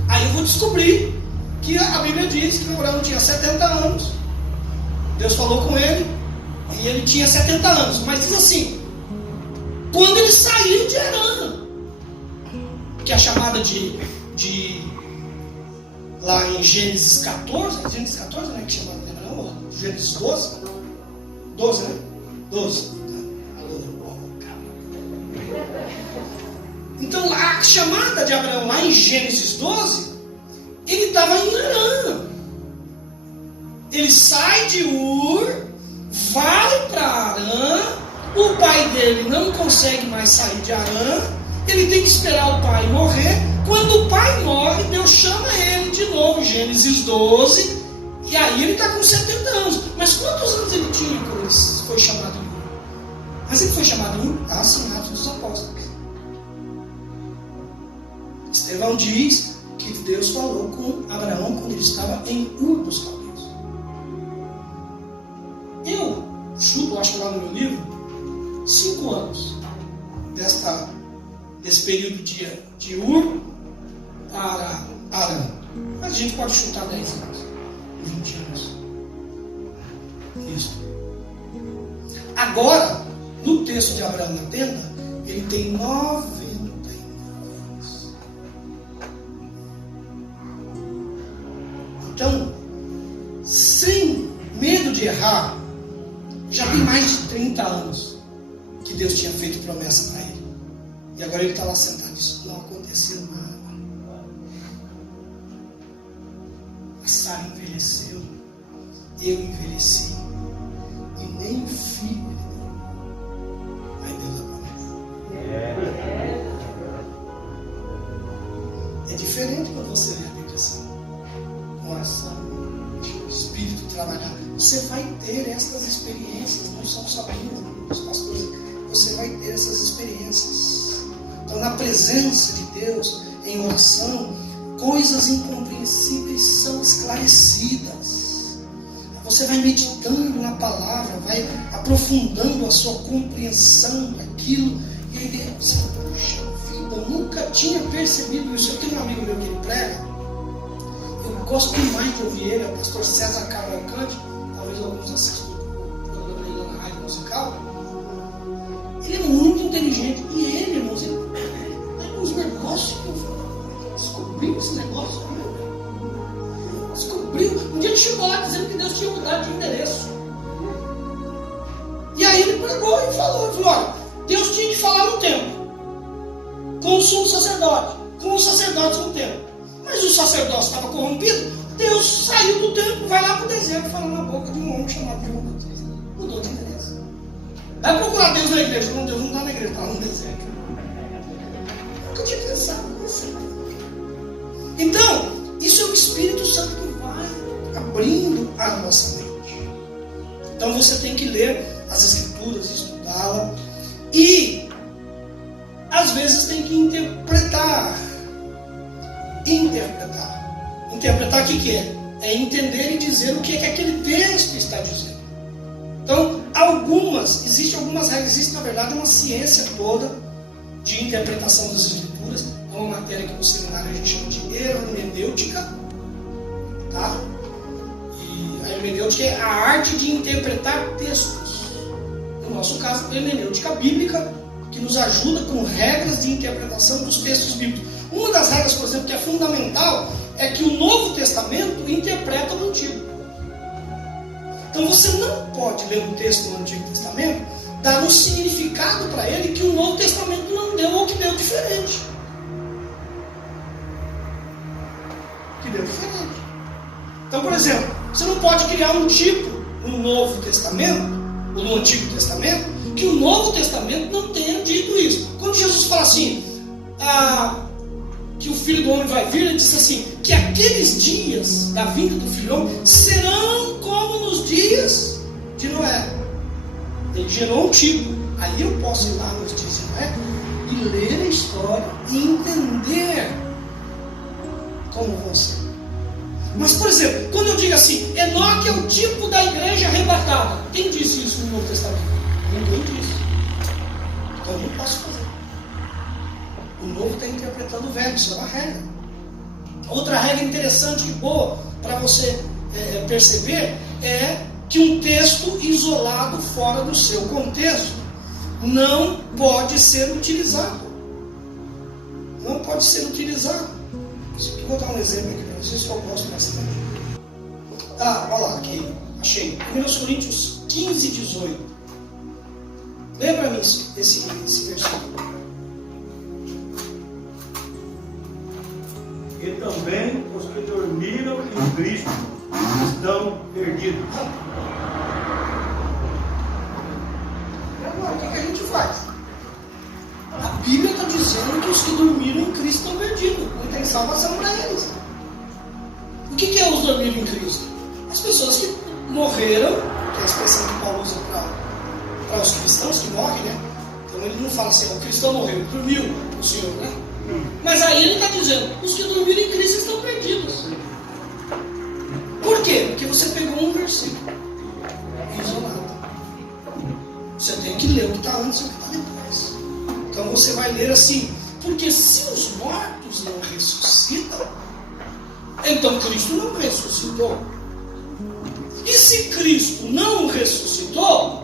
Aí eu vou descobrir que a Bíblia diz que Abraão tinha 70 anos. Deus falou com ele e ele tinha 70 anos. Mas diz assim, quando ele saiu de Harã, que é a chamada de lá em Gênesis 14, né, que chamava de Abraão, Gênesis 12, né? 12. Então a chamada de Abraão lá em Gênesis 12, ele estava em Harã. Ele sai de Ur, vai para Harã, o pai dele não consegue mais sair de Harã, ele tem que esperar o pai morrer. Quando o pai morre, Deus chama ele de novo, Gênesis 12, e aí ele está com 70 anos. Mas quantos anos ele tinha quando ele foi chamado em Ur? Mas ele foi chamado em Ur, assim, Atos dos Apóstolos. Estevão diz que Deus falou com Abraão quando ele estava em Ur dos Caldeus. Eu chuto, acho que lá no meu livro, 5 anos desse período de Ur para Harã. Mas a gente pode chutar 10 anos, 20 anos. Isso. Agora, no texto de Abraão na tenda, ele tem 99 anos. Então, sem medo de errar, já tem mais de 30 anos que Deus tinha feito promessa para ele. E agora ele está lá sentado, isso não aconteceu nada. A Sara envelheceu, eu envelheci, e nem o filho ele deu. Aí Deus aparece. É diferente quando você lê a Bíblia assim, com oração, deixa o Espírito trabalhar. Você vai ter essas experiências, não são só minhas, os pastores, você vai ter essas experiências. Então, na presença de Deus, em oração, coisas incompreensíveis são esclarecidas. Você vai meditando na palavra, vai aprofundando a sua compreensão daquilo, e aí você fala, puxa vida, eu nunca tinha percebido isso. Eu tenho um amigo meu que ele prega, eu gosto demais de ouvir ele, é o pastor César Cavalcante, talvez alguns assistam quando eu leio na rádio musical. Ele é muito inteligente, e ele, irmãos, ele tem uns negócios que eu falo, descobriu esse negócio, descobriu. Um dia ele chegou lá dizendo que Deus tinha mudado de endereço. E aí ele pregou e falou, olha, Deus tinha que falar no templo, com o sumo sacerdote, com os sacerdotes no templo. Mas o sacerdócio estava corrompido, Deus saiu do templo, vai lá para o deserto, falando na boca de um homem chamado João Batista. Mudou de endereço. Vai procurar Deus na igreja. Não, Deus não está na igreja, está no deserto. Nunca tinha pensado nisso. Então, isso é o Espírito Santo que vai abrindo a nossa mente. Então você tem que ler as Escrituras, estudá-la. E, às vezes, tem que interpretar. Interpretar o que é? É entender e dizer o que é que aquele texto está dizendo. Então, existem algumas regras, existe na verdade uma ciência toda de interpretação das Escrituras. É uma matéria que no seminário a gente chama de hermenêutica, tá? E a hermenêutica é a arte de interpretar textos. No nosso caso, a hermenêutica bíblica, que nos ajuda com regras de interpretação dos textos bíblicos. Uma das regras, por exemplo, que é fundamental, é que o Novo Testamento interpreta o Antigo. Então você não pode ler um texto do Antigo Testamento, dar um significado para ele que o Novo Testamento não deu ou que deu diferente. Então, por exemplo, você não pode criar um tipo no Novo Testamento, ou no Antigo Testamento, que o Novo Testamento não tenha dito isso. Quando Jesus fala assim, que o Filho do Homem vai vir, ele disse assim, que aqueles dias da vinda do Filho do Homem serão como nos dias de Noé. Ele gerou um tipo. Aí eu posso ir lá nos dias de Noé e ler a história e entender como vão ser. Mas, por exemplo, quando eu digo assim, Enoque é o tipo da igreja arrebatada, quem disse isso no Novo Testamento? Ninguém disse. eu não posso fazer. O novo está interpretando o velho, isso é uma regra. Outra regra interessante e boa para você perceber é que um texto isolado fora do seu contexto não pode ser utilizado. Não pode ser utilizado. Vou dar um exemplo aqui para vocês que eu gosto bastante. Olha lá, aqui, achei. 1 Coríntios 15, 18. Lê para mim esse versículo. E também os que dormiram em Cristo estão perdidos. Agora, o que a gente faz? A Bíblia está dizendo que os que dormiram em Cristo estão perdidos. Não tem salvação para eles. O que é os dormiram em Cristo? As pessoas que morreram, que é a expressão que Paulo usa para os cristãos que morrem, né? Então ele não fala assim, o cristão morreu, dormiu o Senhor, né? Mas aí ele está dizendo, os que dormiram em Cristo estão perdidos. Por quê? Porque você pegou um versículo isolado. Você tem que ler o que está antes e o que está depois. Então você vai ler assim, porque se os mortos não ressuscitam, então Cristo não ressuscitou. E se Cristo não ressuscitou,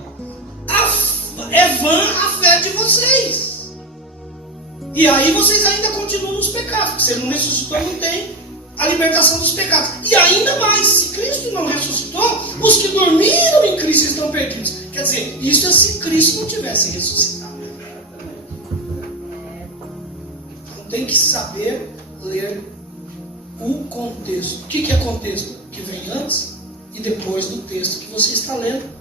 é vã a fé de vocês. E aí vocês ainda continuam nos pecados. Porque se ele não ressuscitou, não tem a libertação dos pecados. E ainda mais, se Cristo não ressuscitou, os que dormiram em Cristo estão perdidos. Quer dizer, isso é se Cristo não tivesse ressuscitado. Então tem que saber ler o contexto. O que é contexto? Que vem antes e depois do texto que você está lendo.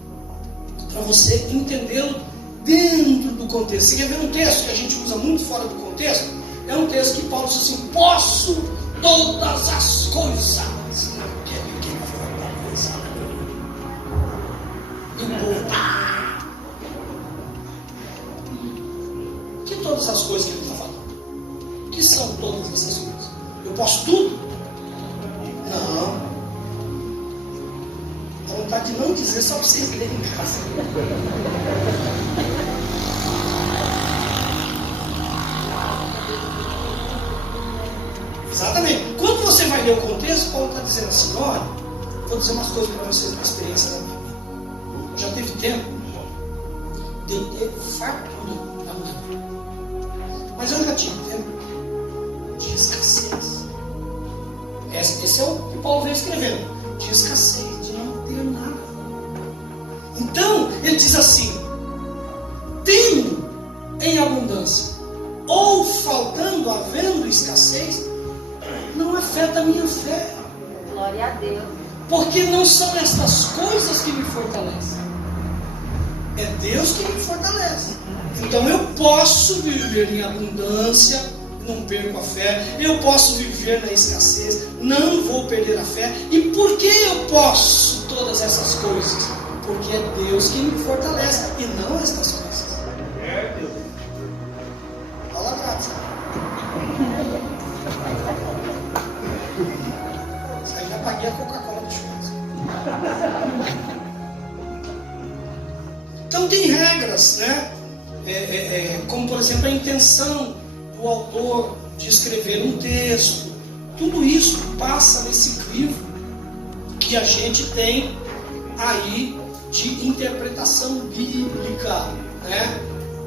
Para você entendê-lo dentro do contexto. Você quer ver um texto que a gente usa muito fora do contexto? É um texto que Paulo diz assim, posso todas as coisas. Que todas as coisas que ele está falando? O que são todas essas coisas? Eu posso tudo? Não. Dá vontade de não dizer só para vocês lerem em casa. Exatamente. Quando você vai ler o contexto, Paulo está dizendo assim, olha, vou dizer umas coisas para vocês da experiência da minha vida. Já teve tempo de ter fartura na minha vida. Mas eu já tive tempo de escassez. Esse é o que Paulo veio escrevendo. De escassez, de não ter nada. Então, ele diz assim, tendo em abundância, ou faltando, havendo escassez, não afeta a minha fé. Glória a Deus. Porque não são estas coisas que me fortalecem. É Deus que me fortalece. Então eu posso viver em abundância, não perco a fé. Eu posso viver na escassez, não vou perder a fé. E por que eu posso todas essas coisas? Porque é Deus que me fortalece e não estas coisas. É Deus. Fala graça. Isso aí já paguei a Coca-Cola do churrasco. Então tem regras, né? Como por exemplo a intenção do autor de escrever um texto. Tudo isso passa nesse crivo que a gente tem aí de interpretação bíblica, né?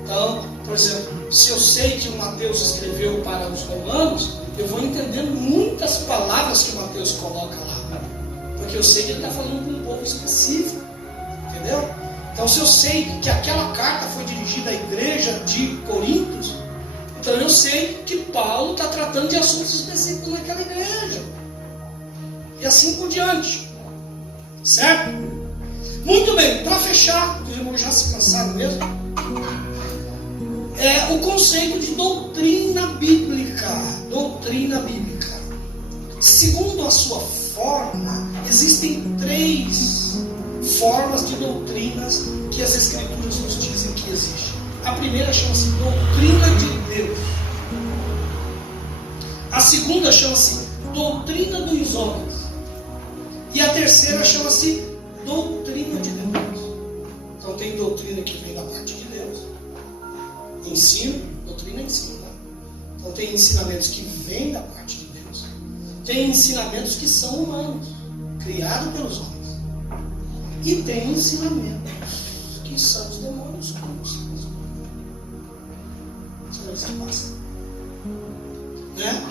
Então, por exemplo, se eu sei que o Mateus escreveu para os romanos, eu vou entendendo muitas palavras que o Mateus coloca lá, porque eu sei que ele está falando com um povo específico, entendeu? Então, se eu sei que aquela carta foi dirigida à igreja de Coríntios, então eu sei que Paulo está tratando de assuntos específicos naquela igreja, e assim por diante, certo? Muito bem, para fechar, os irmãos já se cansaram mesmo, é o conceito de doutrina bíblica. Doutrina bíblica. Segundo a sua forma, existem 3 formas de doutrinas que as Escrituras nos dizem que existem. A primeira chama-se doutrina de Deus. A segunda chama-se doutrina dos homens. E a terceira chama-se doutrina de Deus. Então tem doutrina que vem da parte de Deus. ensino, doutrina é ensino. Né? Então tem ensinamentos que vêm da parte de Deus. Tem ensinamentos que são humanos, criados pelos homens. E tem ensinamentos que são os demônios. Isso passa. Né?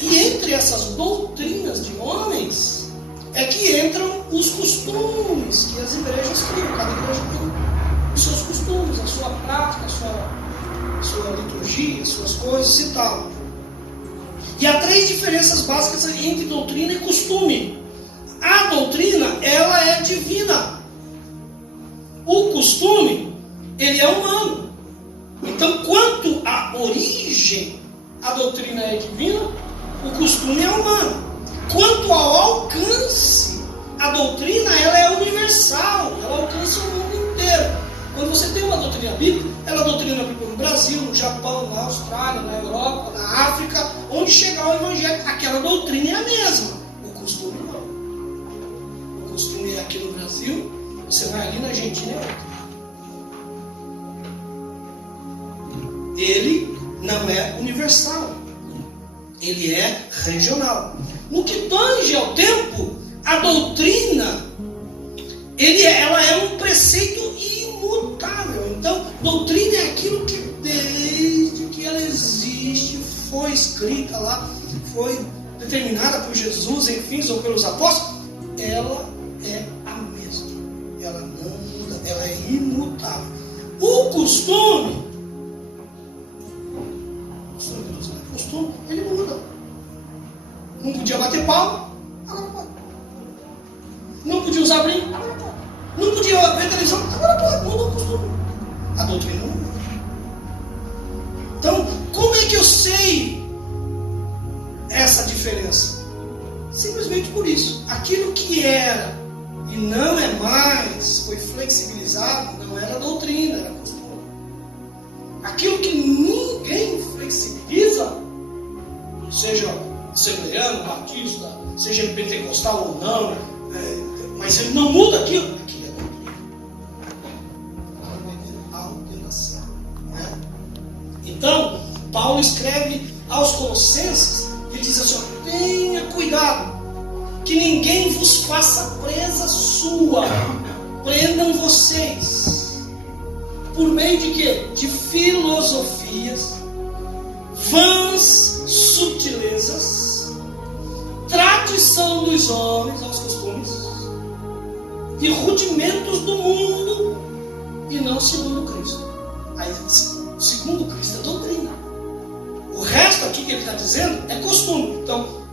E entre essas doutrinas de homens é que entram os costumes que as igrejas criam. Cada igreja tem os seus costumes, a sua prática, a sua liturgia, as suas coisas e tal. E há 3 diferenças básicas entre doutrina e costume. A doutrina, ela é divina. O costume, ele é humano. Então, quanto à origem, a doutrina é divina, o costume é humano. Quanto ao alcance, a doutrina, ela é universal, ela alcança o mundo inteiro. Quando você tem uma doutrina bíblica, ela é doutrina bíblica no Brasil, no Japão, na Austrália, na Europa, na África, onde chegar o Evangelho, aquela doutrina é a mesma. O costume não. O costume é aqui no Brasil, você vai ali na Argentina, é outro. Ele não é universal, ele é regional. No que tange ao tempo, a doutrina, ela é um preceito imutável. Então, doutrina é aquilo que desde que ela existe, foi escrita lá, foi determinada por Jesus, enfim, ou pelos apóstolos, ela é a mesma. Ela não muda, ela é imutável. O costume, ele muda. Não podia bater palma, agora pode. Não podia usar brinco, agora pode. Não podia ver televisão, agora pode. Mudou o costume. A doutrina não muda. Então, como é que eu sei essa diferença? Simplesmente por isso. Aquilo que era e não é mais, foi flexibilizado, não era doutrina, era costume. Aquilo que ninguém flexibiliza, seja assembleano, batista, seja pentecostal ou não, mas ele não muda aquilo. Aquilo é alienação. Né? Então, Paulo escreve aos Colossenses e diz assim: tenha cuidado, que ninguém vos faça presa sua, prendam vocês, por meio de quê? De filosofias, vãs subtilezas, tradição dos homens, aos costumes, e rudimentos do mundo, e não segundo Cristo. Aí, segundo Cristo é doutrina. O resto aqui que ele está dizendo é costume. Então,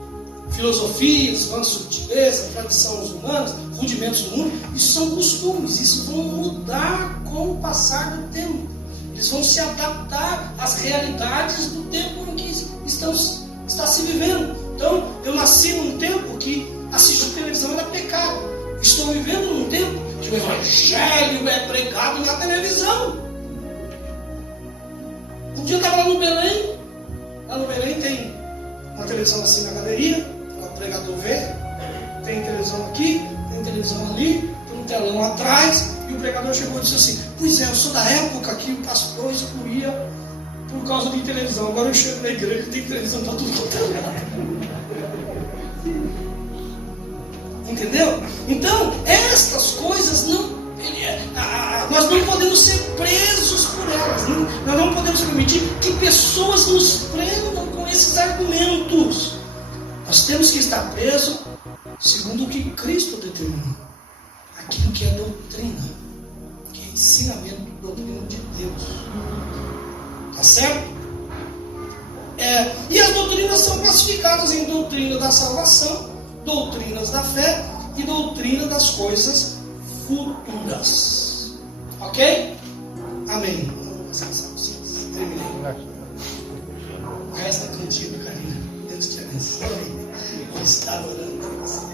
filosofias, vãs subtilezas, tradições humanas, rudimentos do mundo, isso são costumes, isso vão mudar com o passar do tempo. Eles vão se adaptar às realidades do tempo em que está se vivendo. Então, eu nasci num tempo que assistir televisão era pecado. Estou vivendo num tempo que o Evangelho é pregado na televisão. Um dia eu estava lá no Belém. Lá no Belém tem uma televisão assim na galeria, para o pregador ver. Tem televisão aqui, tem televisão ali, tem um telão atrás. E o pregador chegou e disse assim: pois é, eu sou da época que o pastor excluía por causa de televisão. Agora eu chego na igreja e tem televisão para tudo quanto é lugar. Entendeu? Então, estas coisas nós não podemos ser presos por elas. Nós não podemos permitir que pessoas nos prendam com esses argumentos. Nós temos que estar presos segundo o que Cristo determinou. Aquilo que é doutrina, que é ensinamento, doutrina de Deus. Tá certo? E as doutrinas são classificadas em doutrina da salvação, doutrinas da fé e doutrina das coisas futuras. Ok? Amém. Vamos descansar vocês. Terminei. O resto é contigo, Karina. Deus te abençoe. Vamos estar orando por você.